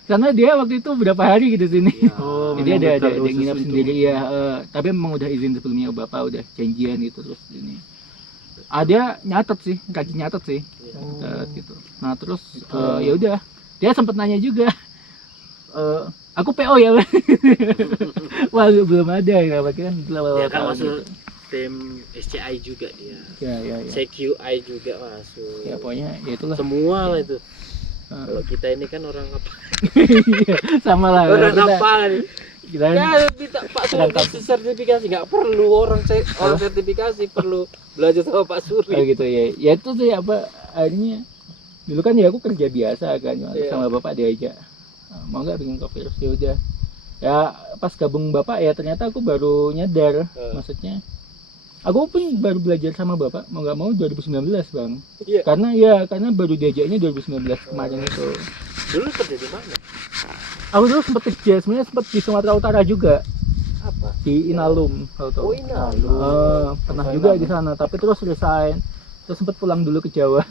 karena dia waktu itu berapa hari gitu sini. Iya. Oh, Jadi ada memang yang nginap khusus sendiri ya, tapi memang udah izin sebelumnya bapak, udah janjian gitu terus ini. Ada nyatet sih, rajin nyatet sih, nyatet gitu. Nah terus ya udah, dia sempat nanya juga, aku PO ya, wah belum ada ya, kan Dia kan masuk tim SCI juga dia. ya. CQI juga masuk. Ya pokoknya ya itulah. Semua lah itu. Kalau kita ini kan orang apa? Sama lah. Orang kita- apa kan? kita kan Ya minta Pak Suri kasih sertifikasi, nggak perlu orang sertifikasi, perlu belajar sama Pak Suri. kayak gitu ya. Ya itu sih apa akhirnya dulu kan ya aku kerja biasa kan, Iya. sama bapak diajak, mau nggak bikin kopi, terus ya udah. Ya pas gabung bapak ya ternyata aku baru nyadar, maksudnya aku pun baru belajar sama bapak mau nggak mau 2019 bang. Iya. Karena baru diajaknya 2019 kemarin itu. Dulu kerja di mana? Aku dulu sempat kerja, sebenarnya sempat di Sumatera Utara juga, Apa? di Inalum, kalau tahu. Oh Inalum. Pernah juga di sana, tapi terus resign, terus sempat pulang dulu ke Jawa.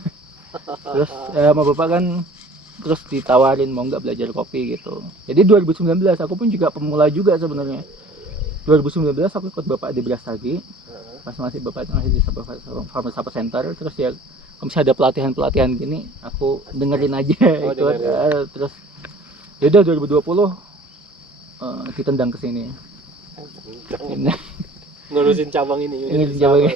Terus sama bapak kan terus ditawarin mau nggak belajar kopi gitu. Jadi 2019 aku pun juga pemula juga sebenarnya. 2019 aku ikut bapak di Brastagi, pas masih bapak masih di Farmers Sapa Center. Terus ya kalau misalnya ada pelatihan gini, aku dengerin aja ikut. dengerin. Terus ya udah 2020 ditendang ke sini. Ngurusin cabang ini. Ini Jawa.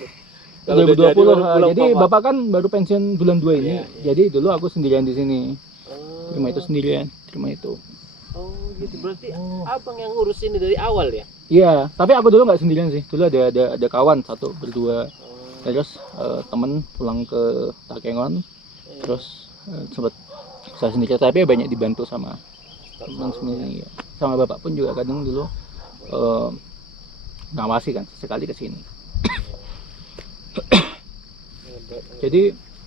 Kalau udah jadi 2020 baru pulang jadi papa. bapak kan baru pensiun bulan 2 ini. Iya, iya. Jadi dulu aku sendirian di sini. Oh. Terima itu sendirian, terima itu. Oh gitu, berarti abang yang ngurus ini dari awal ya? Iya, tapi aku dulu nggak sendirian sih. Dulu ada kawan satu berdua. Terus temen pulang ke Takengon. Terus sempat saya sendiri, tapi banyak dibantu sama teman sendiri. Ya. Sama bapak pun juga kadang dulu ngawasi kan sekali ke sini. Jadi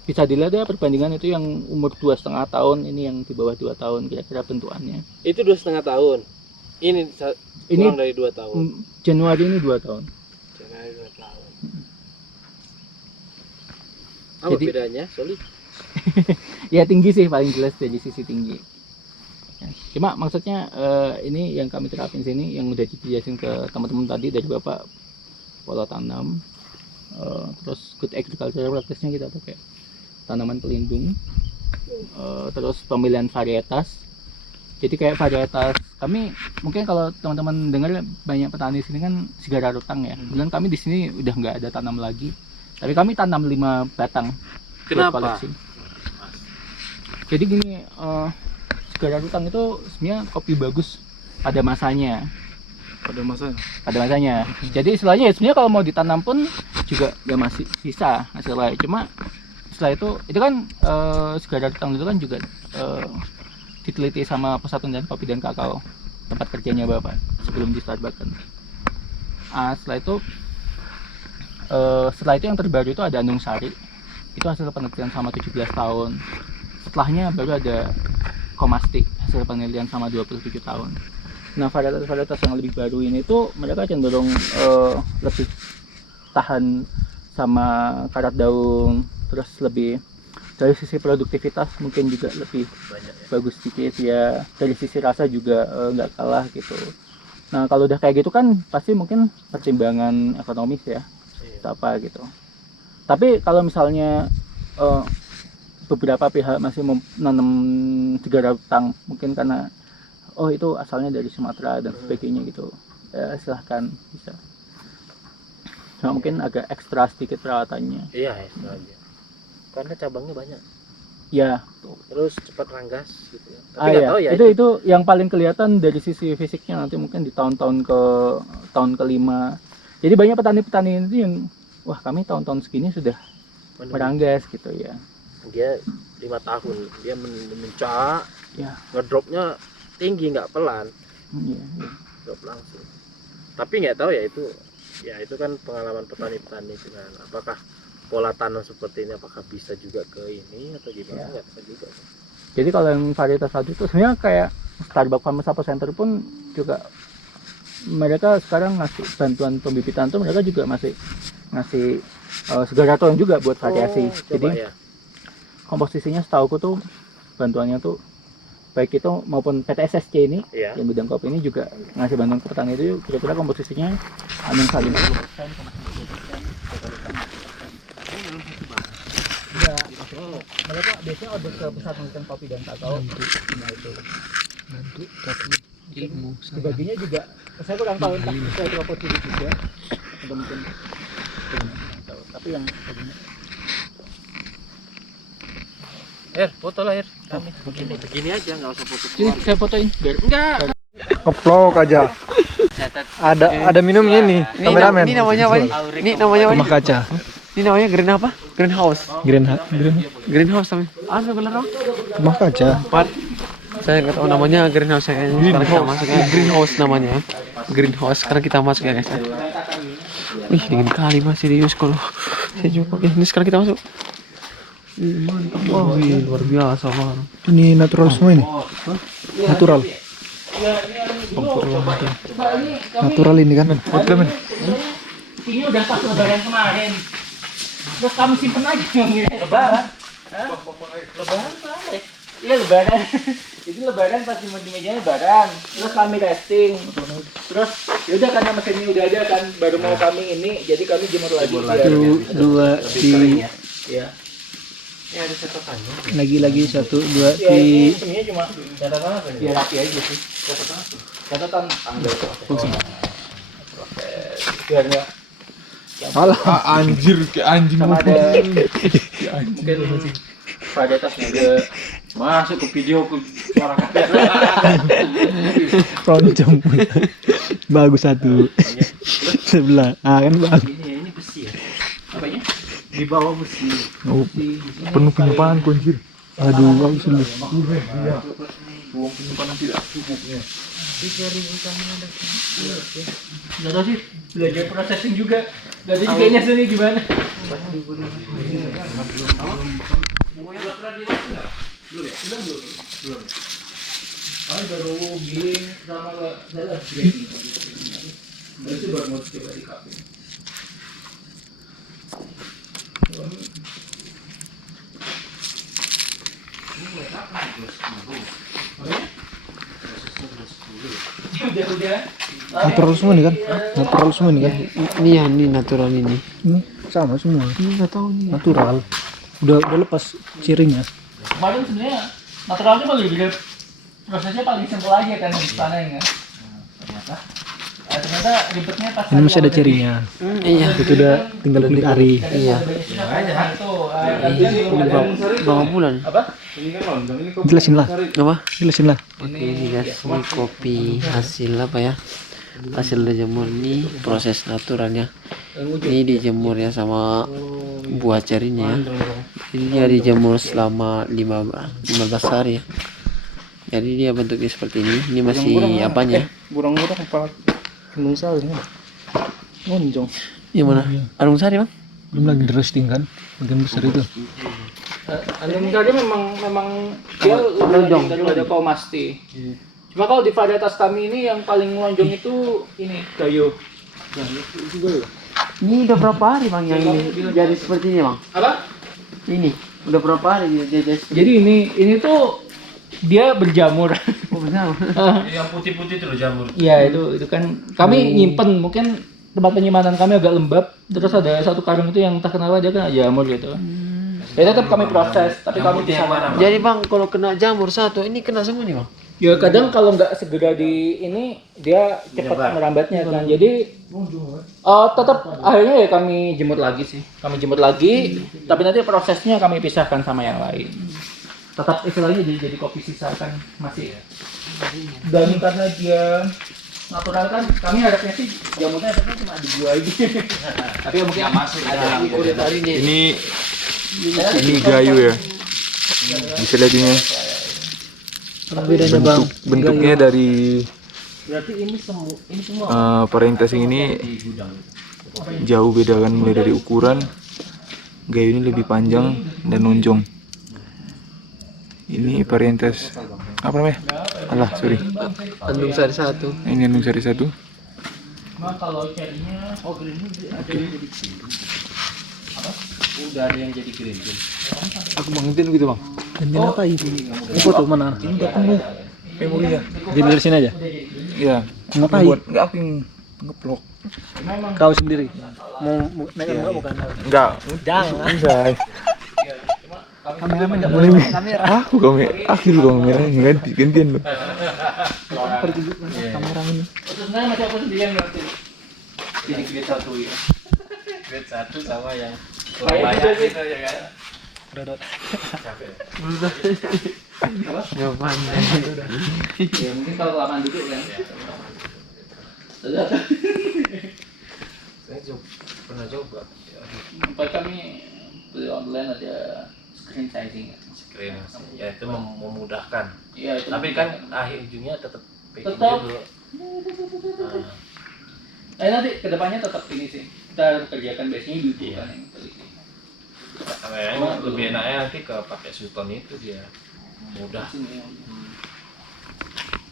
bisa dilihat ya perbandingan itu yang umur 2,5 tahun, ini yang di bawah 2 tahun kira-kira bentukannya. Itu 2,5 tahun. Ini Ini kurang dari 2 tahun. Januari ini 2 tahun. Januari 2 tahun. Apa Jadi- bedanya? Sorry. Ya tinggi sih paling jelas dari sisi tinggi. Ya, cuma maksudnya ini yang kami terapin sini yang udah dijelasin ke teman-teman tadi dari Bapak, pola tanam, terus good agriculture practice-nya kita pakai tanaman pelindung, terus pemilihan varietas. Jadi kayak varietas kami mungkin kalau teman-teman dengar banyak petani sini kan sigara rutang ya. Kemudian kami di sini udah nggak ada tanam lagi. Tapi kami tanam 5 batang. buat Kenapa? koleksi. Jadi gini, sigara rutang itu sebenarnya kopi bagus pada masanya. Pada masanya. Pada masanya. Jadi istilahnya ya sebenarnya kalau mau ditanam pun juga ya masih sisa hasilnya. Cuma setelah itu kan sigara rutang itu kan juga diteliti sama Pusat Penelitian Kopi dan Kakao, tempat kerjanya Bapak sebelum di Starbucks. Setelah itu yang terbaru itu ada Anung Sari. Itu hasil penelitian sama 17 tahun. Setelahnya baru ada Komasti, hasil penelitian sama 27 tahun. Nah, varietas-varietas yang lebih baru ini tuh mereka cenderung lebih tahan sama karat daun, terus lebih dari sisi produktivitas mungkin juga lebih bagus sedikit ya. Dari sisi rasa juga nggak kalah gitu. Nah, kalau udah kayak gitu kan pasti mungkin pertimbangan ekonomis ya, apa gitu. Tapi kalau misalnya beberapa pihak masih menanam sigara rutang mungkin karena itu asalnya dari Sumatera dan sebagainya gitu, ya silahkan bisa. Cuma mungkin agak ekstra sedikit perawatannya. Iya, itu aja. Karena cabangnya banyak. Ya, Terus cepat ranggas gitu ya. Tapi nggak ya. tahu ya Itu yang paling kelihatan dari sisi fisiknya nanti mungkin di tahun-tahun kelima. Jadi banyak petani-petani itu yang wah kami tahun-tahun segini sudah meranggas gitu ya. Dia 5 tahun dia mencak, Ya. ngedropnya tinggi nggak pelan, Iya. drop langsung. Tapi nggak tahu ya itu kan pengalaman petani-petani itu kan. Apakah pola tanam seperti ini apakah bisa juga ke ini atau gimana? Ya. Nggak tahu juga. Jadi kalau yang varietas tadi itu sebenarnya kayak Starbucks Farmers Apple Center pun juga mereka sekarang ngasih bantuan pembibitan tuh mereka juga masih ngasih segara tahun juga buat variasi. Coba Jadi ya. komposisinya setauku tuh bantuannya tuh baik itu maupun PTSSC ini Iya. yang bidang kopi ini juga ngasih bantuan ke petani itu kira-kira komposisinya Anung Sari 10%, ya, mereka biasanya order ke Pusat Penelitian Kopi dan Kakao. Nah itu Nanti tapi ilmu saya. dibaginya juga saya kurang tahu entah sesuai proporsi juga atau mungkin tahu. Tapi yang Foto lah kami. Begini aja nggak usah foto sini saya fotoin biar Enggak. Ngeplok aja. Ada minumnya nih, kameramen. Ini namanya apa? Ini namanya apa? Rumah kaca. Ini namanya green apa? Greenhouse. Greenhouse Namanya. Apa bener dong? rumah kaca. Saya nggak tahu namanya greenhouse ya. Sekarang kita masuk ya. Greenhouse namanya. Greenhouse. Sekarang kita masuk ya guys. Wih dingin kali mas serius kalau saya juga. Ya, ini sekarang kita masuk. Mantap. Oh iya, luar biasa bang. Ini natural semua ini. Natural. Natural ini kan. Betul men. ini udah pas lebaran kemarin. Terus kami simpen aja lebaran. Lebaran apa? Iya lebaran. Jadi lebaran pas di meja lebaran. Terus kami testing. Terus yaudah karena mesinnya udah ada kan, baru mau kami ini, jadi kami jemur lagi. 1, 2, di Ya. Ini ada catatannya. lagi 1, 2, Ya ini di sebenarnya cuma Catatan apa nih? biar rapi aja sih. Catatan tanggal proses. Biar nggak Anjir kayak anjing. sama ada mungkin varietasnya ada masuk ke video ke suara roncong. Bagus 1. Sebelah. Kan bagus. Ini besi ya. apanya? Di bawah besi. Oh, penuh penyimpanan anjir. Aduh, bagus lu. Buang penyimpanan tidak cukupnya. Nggak tahu sih, belajar processing juga. Nggak tahu kayaknya sini gimana. Baru giling sama dalam grading. Itu baru mau coba di kafe. Udah. Natural semua nih kan? Natural semua nih kan? Ini ya, ini natural ini. Ini sama semua. Ini nggak tahu nih. Natural. Udah lepas cirinya. Kemarin sebenarnya naturalnya paling juga prosesnya paling simpel aja kan di sana ya kan. Ternyata ribetnya pas Ini masih ada cirinya. Iya. Itu udah tinggal kulit ari. Iya. Ini berapa bulan? Apa? Jelasin lah. Apa? Jelasin lah. Oke, ini guys, ini kopi hasil apa ya? Hasil dijemur ini proses naturalnya. Ini dijemur ya sama buah cerinya ya. Jadi dia dijemur selama 15 hari ya. Jadi dia bentuknya seperti ini. Ini masih apanya? Burung-burung kepala kendung sari ini. Monjong. Yang mana? Arung sari bang? Belum lagi di roasting kan? Bagian besar itu. Andong tadi memang dia lonjong daripada komasti. Cuma kalau di varietas kami ini yang paling lonjong itu ini gayo. Ini udah berapa hari bang yang ini jadi seperti ini bang? Apa? Ini udah berapa hari dia jadi seperti Jadi ini tuh dia berjamur. Oh benar. Yang putih-putih itu loh jamur. Iya itu kan kami nyimpen mungkin tempat penyimpanan kami agak lembab. Terus ada satu karung itu yang tak kenapa dia kena jamur gitu. Ya tetap kami proses, tapi kami bisa. Jadi bang kalau kena jamur satu ini kena semua nih bang? Ya kadang kalau nggak segera di ini dia cepat merambatnya kan. Jadi tetap akhirnya ya kami jemur lagi sih. Kami jemur lagi, tapi nanti prosesnya kami pisahkan sama yang lain. Tetap istilahnya jadi kopi sisa kan masih. Dan karena dia natural kan, kami harapnya sih jamurnya cuma di gua aja. Tapi ya mungkin masuk ada kulit hari ini. Ini gayu ya. Bisa lihat ini. Bentuknya dari Berarti ini semua parentasing ini jauh beda kan, mulai dari ukuran. Gayu ini lebih panjang dan nonjong. Ini varietas apa namanya? Alah, sorry. Andung sari satu. Ini Andung Sari 1. Cuma kalau carinya udah ada yang jadi green bean. Aku bangunin gitu, Bang. Ini apa ini? Ini foto mana? Ini udah penuh memorinya. Jadi dari sini aja. Iya. Ngapain? Buat enggak aku yang ngeplok. Kau sendiri. Mau megang enggak bukan? Enggak. Jangan. Enggak. Kameramen enggak boleh kamera. Aku kamera gantian loh. Kamera ini. sebenarnya masih aku sendiri yang ngerti. Jadi grade 1 ya. Grade 1 sama yang Kayak banyak gitu gitu ya kan. Jawaban. Ya mungkin kalau kelamaan duduk kan. Saya pernah coba. Sampai kami beli online ada screen sizing. Screen ya itu memudahkan. Iya itu. Tapi kan akhir ujungnya tetap packing Tetap. dulu. Nanti kedepannya tetap ini sih. Kita kerjakan biasanya di YouTube kan yang teliti. Kayaknya lebih enaknya nanti ke pakai Sultan itu dia mudah.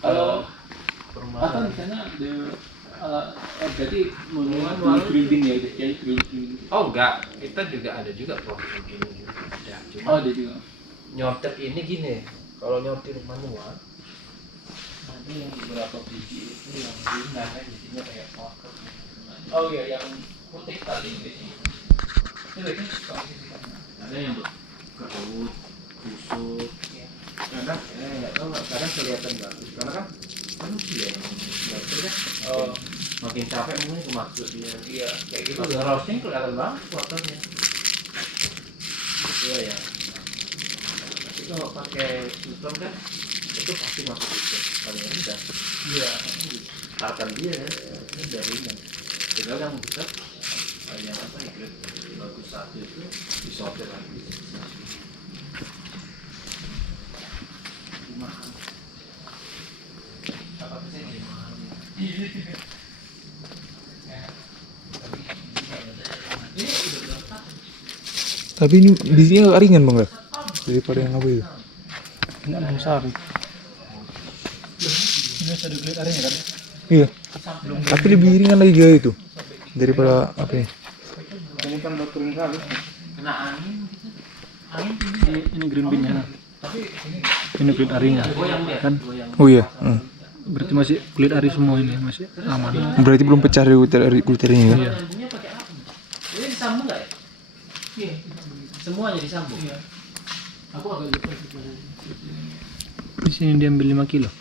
Kalau atau Perumahan. di sana ada berarti menggunakan green bean ya, jadi green bean. Oh enggak, kita juga ada juga program ini juga. Ada. Cuma Oh ada juga. nyortir ini gini, kalau nyortir manual Ada yang beberapa biji itu yang bintang kan jadinya kayak poker. Oh iya yang putih tadi biasanya. Itu biasanya suka sisihkan. ada yang berkerut, busuk. Kadang nggak tahu, kadang kelihatan bagus karena kan manusia yang nyortir kan. Oh Makin capek mungkin kemaksud dia. iya kayak gitu. Kalau roasting kelihatan banget kuarternya. Iya ya. Tapi kalau pakai Sultan kan itu pasti masuk itu. Paling mudah. Iya. Harkan dia ya, ini dari ini. Tinggal yang besar, yang apa ya, grade bagus satu itu disortir lagi. Apa sih? Tapi ini bisinya agak ringan bang, daripada yang apa itu. Enak mau sari. Ini ada kulit arinya kan? Iya. Tapi lebih ringan lagi gaya itu daripada apa ya? Ini kan udah kering kali. Ini green bean-nya. Ini kulit arinya kan? Oh iya. Berarti masih kulit ari semua ini, masih aman. Berarti belum pecah dari kulit-kulitannya ya? Iya. Ini disambung nggak ya? Semuanya disambung. Aku agak lupa. Di sini diambil 5 kilo.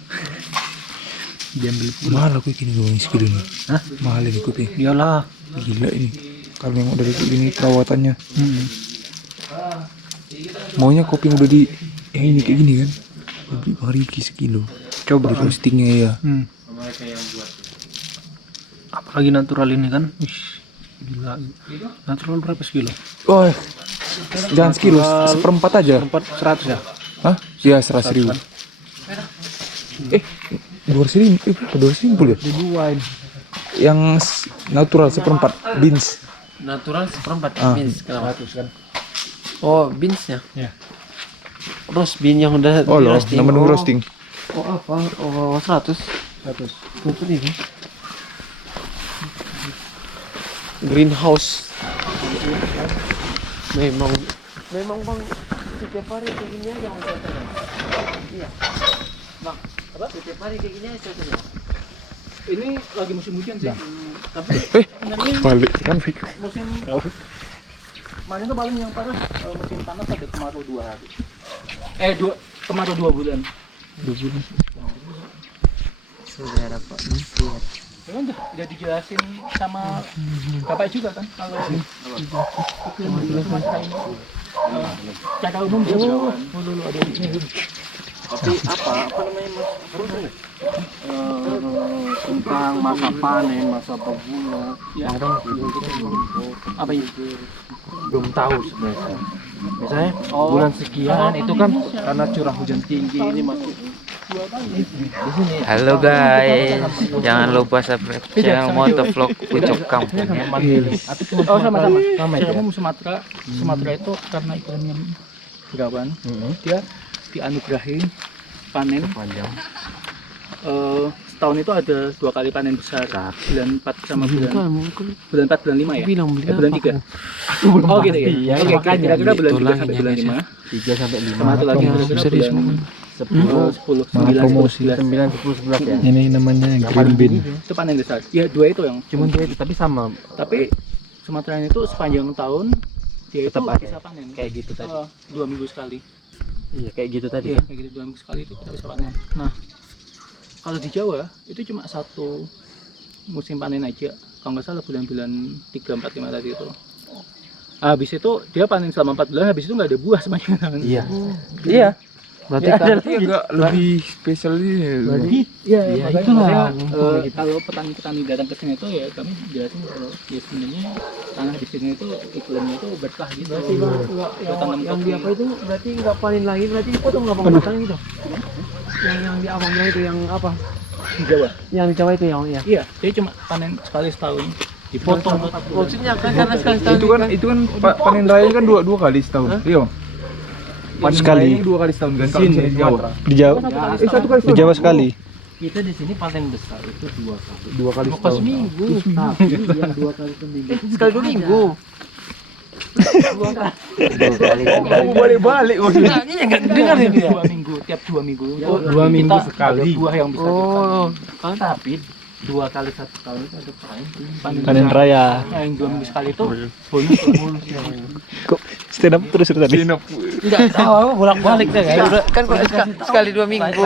Diambil pula. Mahal aku ini doang segitu nih. Hah? Mahal ini kopi. Iyalah. Gila ini. Kalau yang udah ini perawatannya. Maunya kopi yang udah di yang ini kayak gini kan. Beli Bang Riki sekilo. Coba di roastingnya ya. Apalagi natural ini kan. Wih, gila. Natural berapa sekilo? Oh, jangan sekilo, seperempat aja. 100 ya? Hah? Iya 100.000. 200.000, 200.000 ya? Ribuan. Yang natural seperempat beans. Natural seperempat Ah. beans. Kenapa? 100 kan? Oh, beansnya. Ya. Roast bean yang udah Oh loh, di-roasting. nama nunggu roasting. Oh apa? Oh 100. 100. Betul ini. Greenhouse. Memang bang setiap hari kayak gini aja bang cuacanya. Iya. Bang, apa? Setiap hari kayak gini aja cuacanya. Ini lagi musim hujan sih. Tapi Balik kan. musim kemarin tuh paling yang parah musim panas ada kemarau 2 hari. Kemarau 2 bulan. Sudah dapat. Ya udah dijelasin sama bapak juga kan kalau cara umum dia berapa? Tapi apa namanya mas? Tentang masa panen, masa berbunga. Ya. Apa itu? Belum tahu sebenarnya. Misalnya bulan sekian itu kan karena curah hujan tinggi ini masih. Halo guys, jangan lupa subscribe channel Motovlog Pucuk Kampung ya. Oh sama-sama. Cara umum Sumatera itu karena iklimnya berawan, dia dianugerahi panen panjang. Setahun itu ada 2 kali panen besar, bulan 4 sama bulan 4 bulan 5 ya. Bulan 3. Oh gitu ya. Oke, kira-kira bulan 3 sampai bulan 5. 3 sampai 5. Sama satu lagi kira-kira bulan 10, 9, 10, 11. 11 ya. Ini namanya green bean. Itu panen besar. Ya 2 itu yang. Cuman dua itu tapi sama Tapi Sumatera itu sepanjang tahun dia itu Tetap ada. bisa panen. kayak gitu tadi. 2 minggu sekali. Iya, kayak gitu tadi. Iya, kayak gitu 2 minggu sekali itu kita bisa panen. Nah, kalau di Jawa itu cuma 1 musim panen aja. Kalau nggak salah bulan-bulan 3, 4, 5 tadi itu. Habis itu dia panen selama 4 bulan, habis itu nggak ada buah semuanya. Iya. Iya. Berarti Ya, kan Agak lebih spesial ini. Iya, Ya, makanya itulah. makanya, kalau petani-petani datang ke sini itu ya kami jelasin kalau ya sebenarnya tanah di sini itu iklimnya itu berkah gitu. berarti bang Buat tanam yang kopi. di apa itu berarti nggak panen lagi berarti dipotong nggak bang batang itu? Yang di abang bilang itu yang apa? Di Jawa. Yang di Jawa itu yang ya. Iya, dia cuma panen sekali setahun. Dipotong. Maksudnya kan karena sekali tahun Itu kan panen raya kan dua kali setahun. Iya. Panen Sekali. rayanya 2 kali setahun kan. Kalau Sini, misalnya di Jawa. Di Jawa, Satu kali di Jawa sekali. Kita di sini panen besar itu 2 kali. 2 kali pas setahun. seminggu. Tapi yang 2 kali seminggu. Sekali 2 minggu. Oh, balik-balik maksudnya. Iya nggak dengar ini ya. 2 minggu, tiap 2 minggu. Itu 2 minggu kita sekali. ada buah yang bisa dipanen. Oh, Tapi 2 kali 1 tahun itu ada panen. Panen raya. Nah, yang 2 minggu sekali itu bonus. Kok stand up terus tadi? Enggak tahu aku bolak-balik deh kayak udah kan kalau sekali 2 minggu.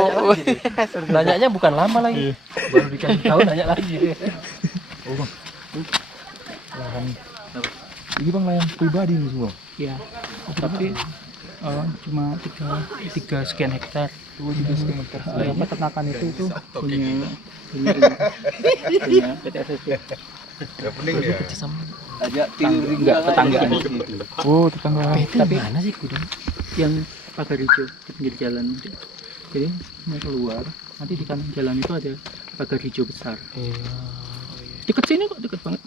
nanyanya bukan lama lagi. Baru dikasih tahu nanya lagi. Ini bang layang pribadi nih semua. Ya, tapi cuma 3 sekian hektar. 3 sekian hektar. Peternakan itu punya PT SSB. Enggak tetanggaan di situ. Oh, tetangga. Tapi mana sih gudang? Yang pagar hijau di pinggir jalan. Jadi mau keluar, nanti di kanan jalan itu ada pagar hijau besar. Deket sini kok, deket banget.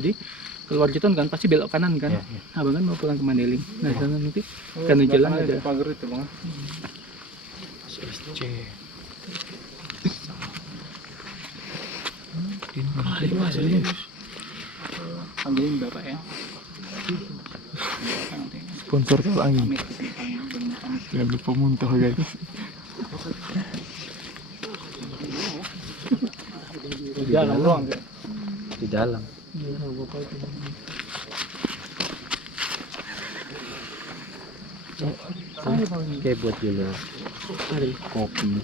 Jadi keluar Jeton kan pasti belok kanan kan. Iya, iya. Abang kan mau pulang ke Mandeling. Nah, di sana nanti kanan jalan ada. pagar itu bang. SC. Panggilin bapak ya. Sponsor kalau angin. Jangan lupa muntah guys. Jalan doang. Di dalam. Kayak buat dulu kopi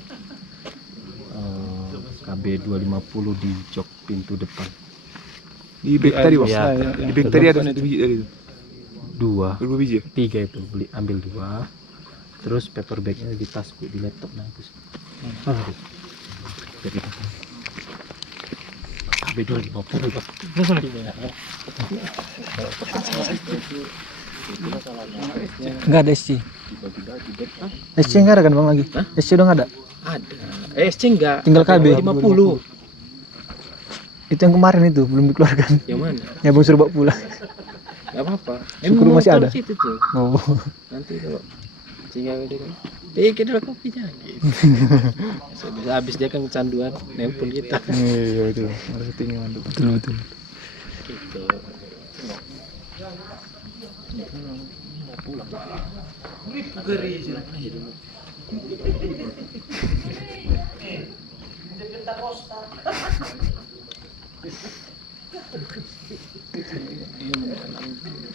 KB 250 di jok pintu depan. Di bag tadi bang. Iya. Di bag tadi ada 1 biji tadi itu. 2, 2 biji ya? 3 itu beli, ambil 2. Terus paper bagnya di tasku, di laptop nah itu. Jadi KB 250 Pak. Enggak ada SC. SC enggak ada kan bang lagi? SC udah nggak ada. Ada. SC enggak. Tinggal KB. 50. Itu yang kemarin itu belum dikeluarkan. Yang mana? Ya bang suruh bawa pulang. Enggak apa-apa. Syukur masih ada. Situ tuh. Oh. Nanti kalau tinggal gitu kan. Kita udah kopinya gitu. Bisa habis dia kan kecanduan nempel kita. Iya itu. Marketing mantap. Betul betul. Gitu.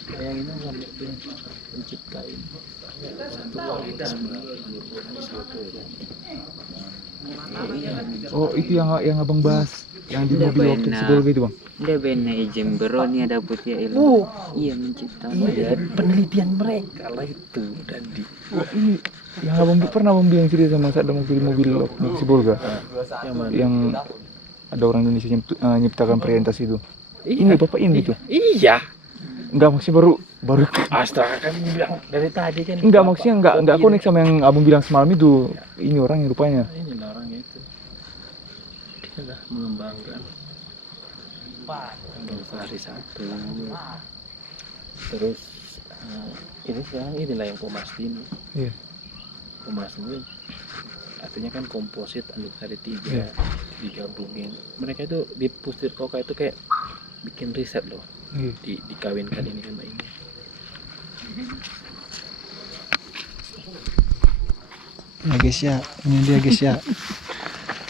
Bayangin aja menciptain satu kualitas Oh itu yang abang bahas yang di mobil waktu Sibolga itu bang. Dia benar izin bro nih ada putih ilmu. Iya menciptakan. dan penelitian mereka lah itu dan di Ini yang abang pernah abang bilang cerita sama saya ada mobil waktu Sibolga. Yang ada orang Indonesia nyiptakan perientas itu. Ini bapak ini tuh. Iya. Enggak maksudnya baru Astaga kan bilang dari tadi kan. enggak maksudnya enggak connect sama yang abang bilang semalam itu. Ini orang yang rupanya. Ini lah orangnya itu. Dia lah mengembangkan. Hari satu. Terus ini sekarang inilah yang Komastin. Iya. Komastin artinya kan komposit Antasari 3 Iya. digabungin. Mereka itu di Pustir Koka itu kayak bikin riset loh. Iya. Dikawinkan ini sama ini. Ya guys ya, ini dia guys ya.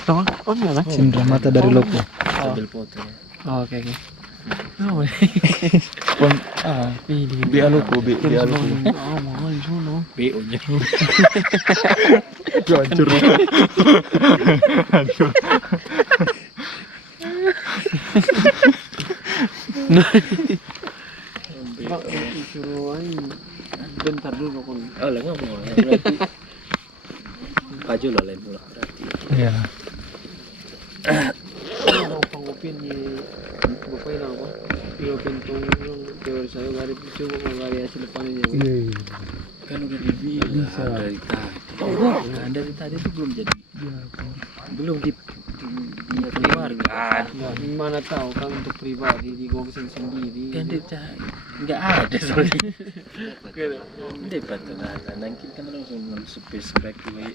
Oh enggak lah. Cindera mata dari Lopo. Sambil foto ya. Oh, oke oke. Di Aluko, di Aluko. BO nya. Hancur. Hancur. Pak disuruh bentar dulu kon. Oh lah nggak mau. Berarti baju lah lain pula berarti. Iya. Mau pangupin di bapak ini apa? Dia bentong teori saya dari coba kalau dari hasil depan ini. Iya. Kan udah dibilang dari tadi. Nah, dari tadi itu belum jadi. Belum dikeluarkan. Mana tahu kan untuk pribadi di gongsen sendiri. Kan dia nggak ada soalnya. Dia betul ada. Nanti kan langsung spek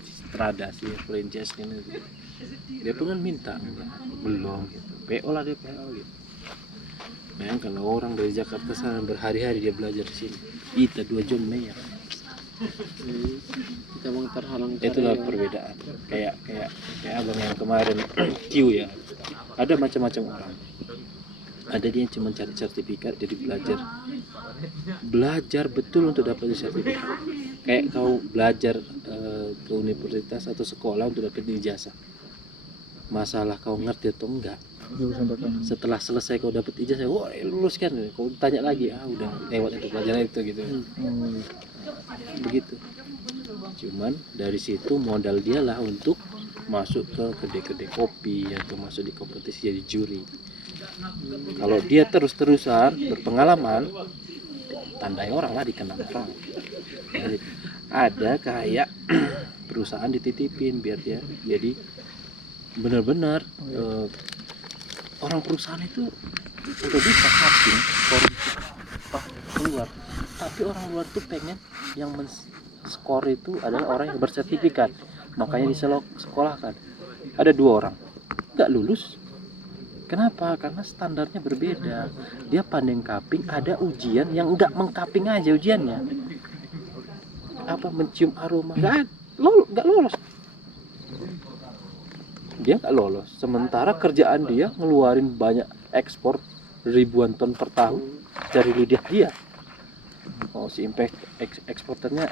strada sih franchise ini. Dia pun kan minta belum gitu. PO lah dia PO gitu. Bayangkan kalau orang dari Jakarta sana berhari-hari dia belajar di sini. Kita 2 jam ya. Kita mau terhalang. Itulah perbedaan. Kayak abang yang kemarin Q ya. Ada macam-macam orang. Ada dia yang cuma cari sertifikat jadi belajar betul untuk dapat sertifikat. Kayak kau belajar ke universitas atau sekolah untuk dapat ijazah. Masalah kau ngerti atau enggak. Setelah selesai kau dapat ijazah, wah lulus kan. Kau tanya lagi, udah lewat itu pelajaran itu gitu. Begitu. Cuman dari situ modal dia lah untuk masuk ke kedai-kedai kopi atau masuk di kompetisi jadi juri. Kalau dia terus-terusan berpengalaman, tandai orang lah dikenal orang. Jadi, ada kayak perusahaan dititipin biar dia jadi benar-benar orang perusahaan itu udah bisa casting luar tuh pengen yang skor itu adalah orang yang bersertifikat, makanya disekolahkan. Ada 2 orang nggak lulus. Kenapa? Karena standarnya berbeda. Dia pandai kaping, ada ujian yang nggak mengkaping aja ujiannya. Apa mencium aroma? Nggak lolos. Dia nggak lolos. Sementara kerjaan dia ngeluarin banyak ekspor ribuan ton per tahun dari lidah dia. Oh, si impact eksporternya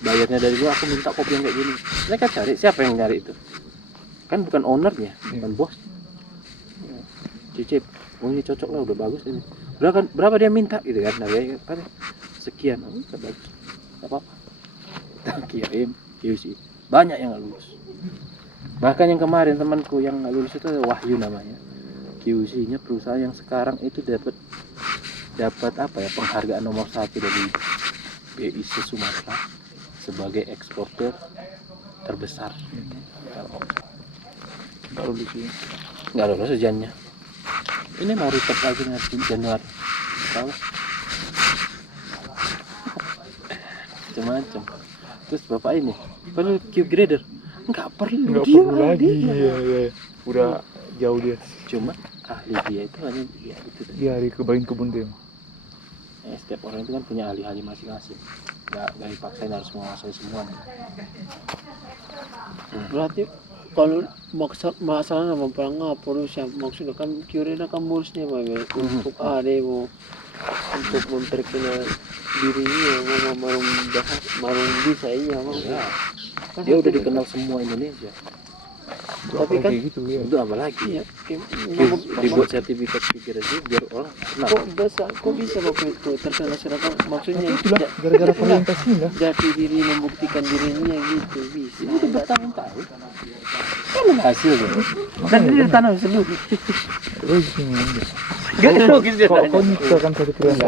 bayarnya dari gua, aku minta kopi yang kayak gini. Mereka cari, siapa yang nyari itu? Kan bukan ownernya, bukan bos. Cicip, oh ini cocok lah, udah bagus ini. Berapa dia minta gitu kan? Nah, dia kan sekian, udah bagus, nggak apa-apa. Kita kirim QC, banyak yang nggak lulus. Bahkan yang kemarin temanku yang nggak lulus itu ada Wahyu namanya. QC-nya perusahaan yang sekarang itu dapat penghargaan nomor 1 dari BIC Sumatera sebagai eksporter terbesar. Nggak lulus ujiannya. Ini mau retake lagi nanti Januari. Tahu? Macam-macam. Terus bapak ini perlu Q grader? Nggak perlu lagi. Iya. Udah jauh dia. Cuma ahli dia itu hanya dia itu. Dia hari kebagian kebun dia. Setiap orang itu kan punya ahli-ahli masing-masing. Nggak dipaksain harus menguasai semuanya. Berarti kalau masalah nama perang Rusia maksudnya kan Kyurina kan murusnya untuk mau untuk memperkenal dirinya mau marung bisa iya mau Kan dia udah dikenal semua Indonesia. tapi kan gitu ya. Itu apa lagi? iya Dibuat sertifikat pikir aja biar orang kenal. kok bisa bapak itu terkenal masyarakat maksudnya Itulah gara-gara orientasi lah. jati diri membuktikan dirinya gitu bisa Itu bertahun-tahun. Kan hasil gitu. Dan dia tanam sendiri. Logis ini. Gak logis dia. Kok nyiptakan satu kreasi?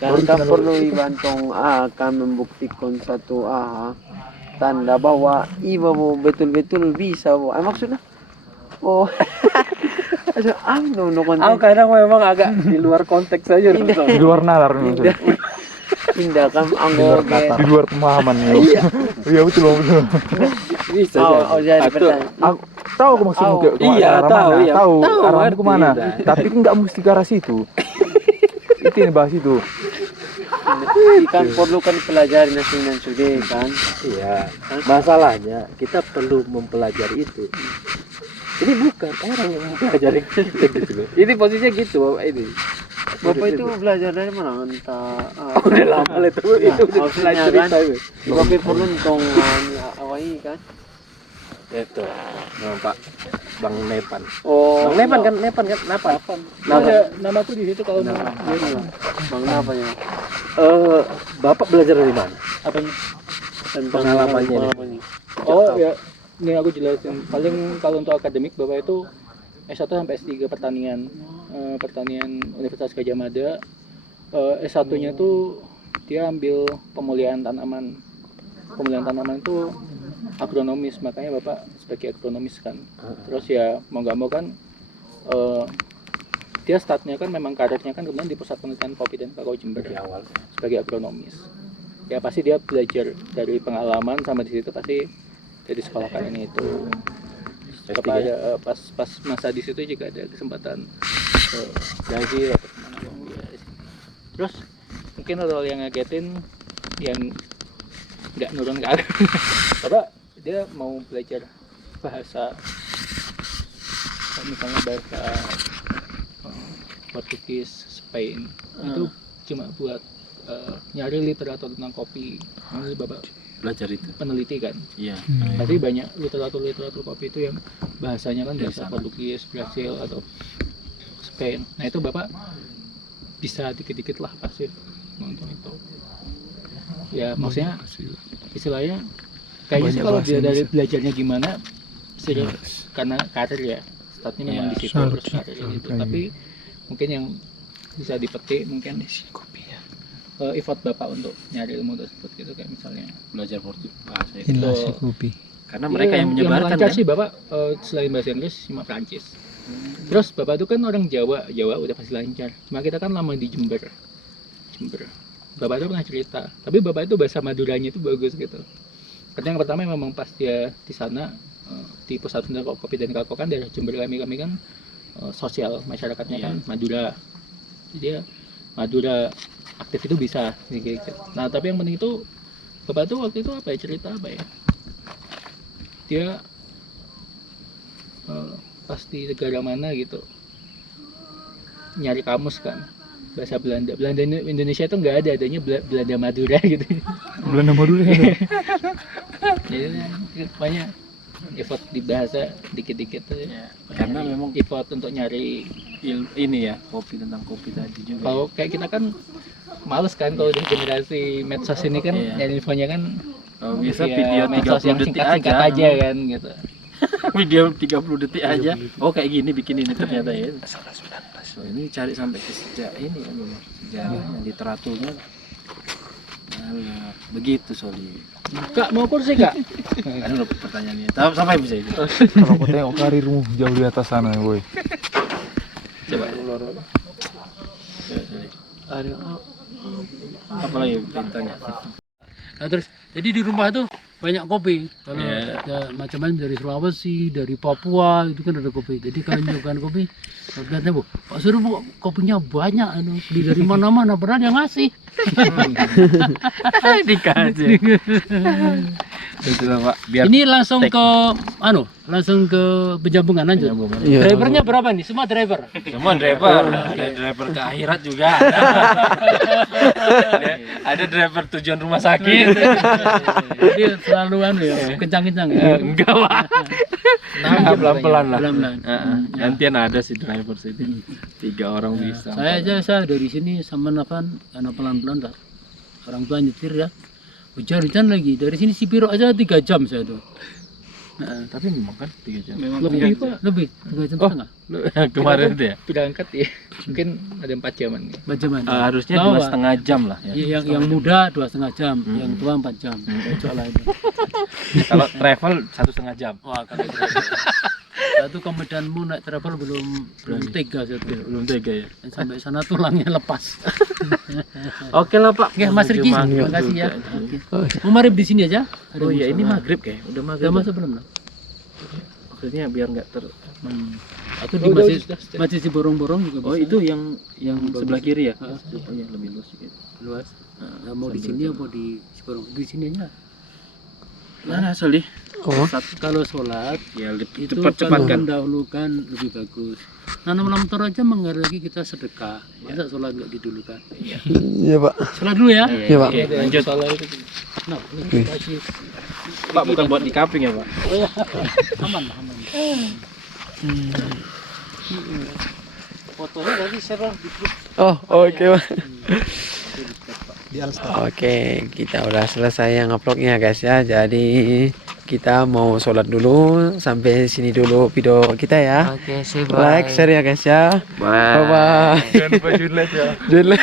enggak kan perlu ibantong akan membuktikan satu tanda bahwa ibu mau betul-betul bisa maksudnya no konten Aku kadang memang agak di luar konteks saja. Di luar nalar maksudnya. indah kan Di luar pemahaman ya. Iya betul. Bisa. jadi pertanyaan Aku tahu maksudmu kayak Iya, arah tahu, mana, iya. tahu Tahu, arahmu ngerti, kemana. iya. Tapi kan nggak mesti ke arah situ. Itu yang bahas itu. kan perlu kan pelajari nasional sudah kan Iya. Masalahnya kita perlu mempelajari itu. Ini bukan orang yang mempelajari kita gitu loh. Ini posisinya gitu Bapak ini. bapak itu belajar dari mana entah Udah lama lah itu udah maksudnya mulai kan cerita itu. bapak perlu tong awai kan Itu. Nah, Pak Bang Nepan. oh Bang Nepan kan Nepan. Namaku di situ kalau bang apa ya Bapak belajar dari mana? apanya? tentang Pengalamannya nih. pengalamannya. Oh ya, ini aku jelasin. Paling kalau untuk akademik bapak itu S1 sampai S3 pertanian, pertanian Universitas Gadjah Mada. S1-nya tuh dia ambil pemulihan tanaman. Pemulihan tanaman itu agronomis, makanya bapak sebagai agronomis kan. Terus ya mau nggak mau kan dia startnya kan memang karirnya kan kemudian di pusat penelitian kopi dan kakao Jember Di awal. sebagai agronomis. Ya pasti dia belajar dari pengalaman sama di situ pasti jadi sekolahkan ini itu. Kepada pas masa di situ juga ada kesempatan belajar atau kemana. Terus mungkin hal yang ngagetin yang nggak nurun ke aku. Bapak dia mau belajar bahasa misalnya bahasa Portugis, Spain itu cuma buat nyari literatur tentang kopi. Ini bapak Belajar itu. peneliti kan, Iya. tapi banyak literatur kopi itu yang bahasanya kan Dari bahasa sana. Portugis, Brasil atau Spain. Nah itu bapak bisa dikit-dikit lah pasti untuk itu. Ya maksudnya istilahnya kayaknya sih Banyak kalau bahasa dia dari Indonesia. belajarnya gimana serius karena karir ya startnya memang Ya, di situ salut terus karir salut gitu. lagi. Tapi mungkin yang bisa dipetik mungkin effort bapak untuk nyari ilmu tersebut gitu kayak misalnya Belajar Portugis bahasa itu. Inilah si kopi. Karena mereka yang menyebarkan lancar kan. sih bapak selain bahasa Inggris cuma Prancis. Terus bapak itu kan orang Jawa udah pasti lancar. Cuma kita kan lama di Jember. Bapak itu pernah cerita, tapi bapak itu bahasa Maduranya itu bagus gitu. Karena yang pertama memang pas dia di sana di pusat pendidikan kopi dan kakao kan dari Jember, kami kan sosial masyarakatnya kan Madura, jadi Madura aktif itu bisa gitu. Nah tapi yang penting itu bapak itu waktu itu apa ya, cerita apa ya, dia pas di negara mana gitu nyari kamus kan bahasa Belanda Indonesia itu nggak ada, adanya Belanda Madura gitu. Belanda Madura ya. Jadi banyak effort di bahasa dikit-dikit tuh ya. Karena memang effort untuk nyari ini ya, kopi, tentang kopi tadi juga. kalau kayak kita kan males kan kalau di generasi medsos ini kan nyari infonya kan Bisa via video medsos 30 yang detik singkat-singkat aja kan gitu. Video 30 detik aja. Oh kayak gini bikin ini ternyata ya. So, ini cari sampai ke sejak ini kan, sejarahnya, literaturnya. Alah, begitu Soli. Kak mau kursi kak? Kan pertanyaannya. Tahu sampai bisa itu. Kalau aku tengok karirmu jauh di atas sana, boy. Coba. Apa lagi tanya? Nah, terus jadi di rumah tuh banyak kopi. Kalau ya, macam-macam dari Sulawesi, dari Papua itu kan ada kopi. Jadi kalau nyukain kopi, lihatnya bu, Pak Suruh bu, kopinya banyak, beli dari mana-mana, pernah dia ngasih. Dikasih. Itu lah Pak. Biar Ini langsung ke langsung ke penjambungan lanjut. Iya. Drivernya berapa nih? Semua driver. semua driver, ada driver ke akhirat juga. Ada driver tujuan rumah sakit. Jadi selalu kencang-kencang ya. Enggak Pak. Pelan-pelan lah. Pelan-pelan. Nantian ada sih driver sini. 3 orang bisa. Saya dari sini sama Napan karena pelan-pelan tak. Orang tua nyetir ya. Hujan-hujan lagi. Dari sini Sipiro aja 3 jam saya tuh. Tapi memang kan 3 jam. Lebih pak, Lebih 3 jam setengah. Kemarin itu ya. berangkat ya mungkin ada 4 jaman nih. Bagaimana? Harusnya Tahu, 2,5 jam lah ya. Yang muda 2,5 jam, yang tua 4 jam. Soalnya itu. Kalau travel 1,5 jam. Wah, kalau itu. Satu ke Medanmu naik travel belum tega saya tuh. Belum tega ya. Dan sampai sana tulangnya lepas. Oke lah Pak. Oke, Mas Riki, terima kasih ya. Mau marib di sini aja? Ada Oh iya ini musola. maghrib kayak. Udah maghrib. Udah masuk belum? Nak? Maksudnya biar nggak ter. Atau di masjid di borong-borong juga bisa. Oh itu yang sebelah kiri ya? Ah. Oh iya lebih luas sedikit. Luas. Nah, mau di sini apa di Ciborong? Di sini aja. Mana Soli? Oh. Kalau sholat Ya itu cepat-cepat kalau kan. mendahulukan lebih bagus. Nanam motor aja mengenai lagi kita sedekah. Masa sholat nggak didulukan? Iya pak. Sholat dulu ya. Iya pak. Oke, lanjut. Nah, ini kasih Pak bukan buat di camping ya Pak? aman. Fotonya nanti share di grup. Oh oke pak. Oke, kita udah selesai yang uploadnya guys ya. Jadi kita mau sholat dulu. Sampai sini dulu video kita ya. Oke, sih, Like, share ya guys ya. Bye. Bye bye. Jangan lupa junlet ya. Dulu.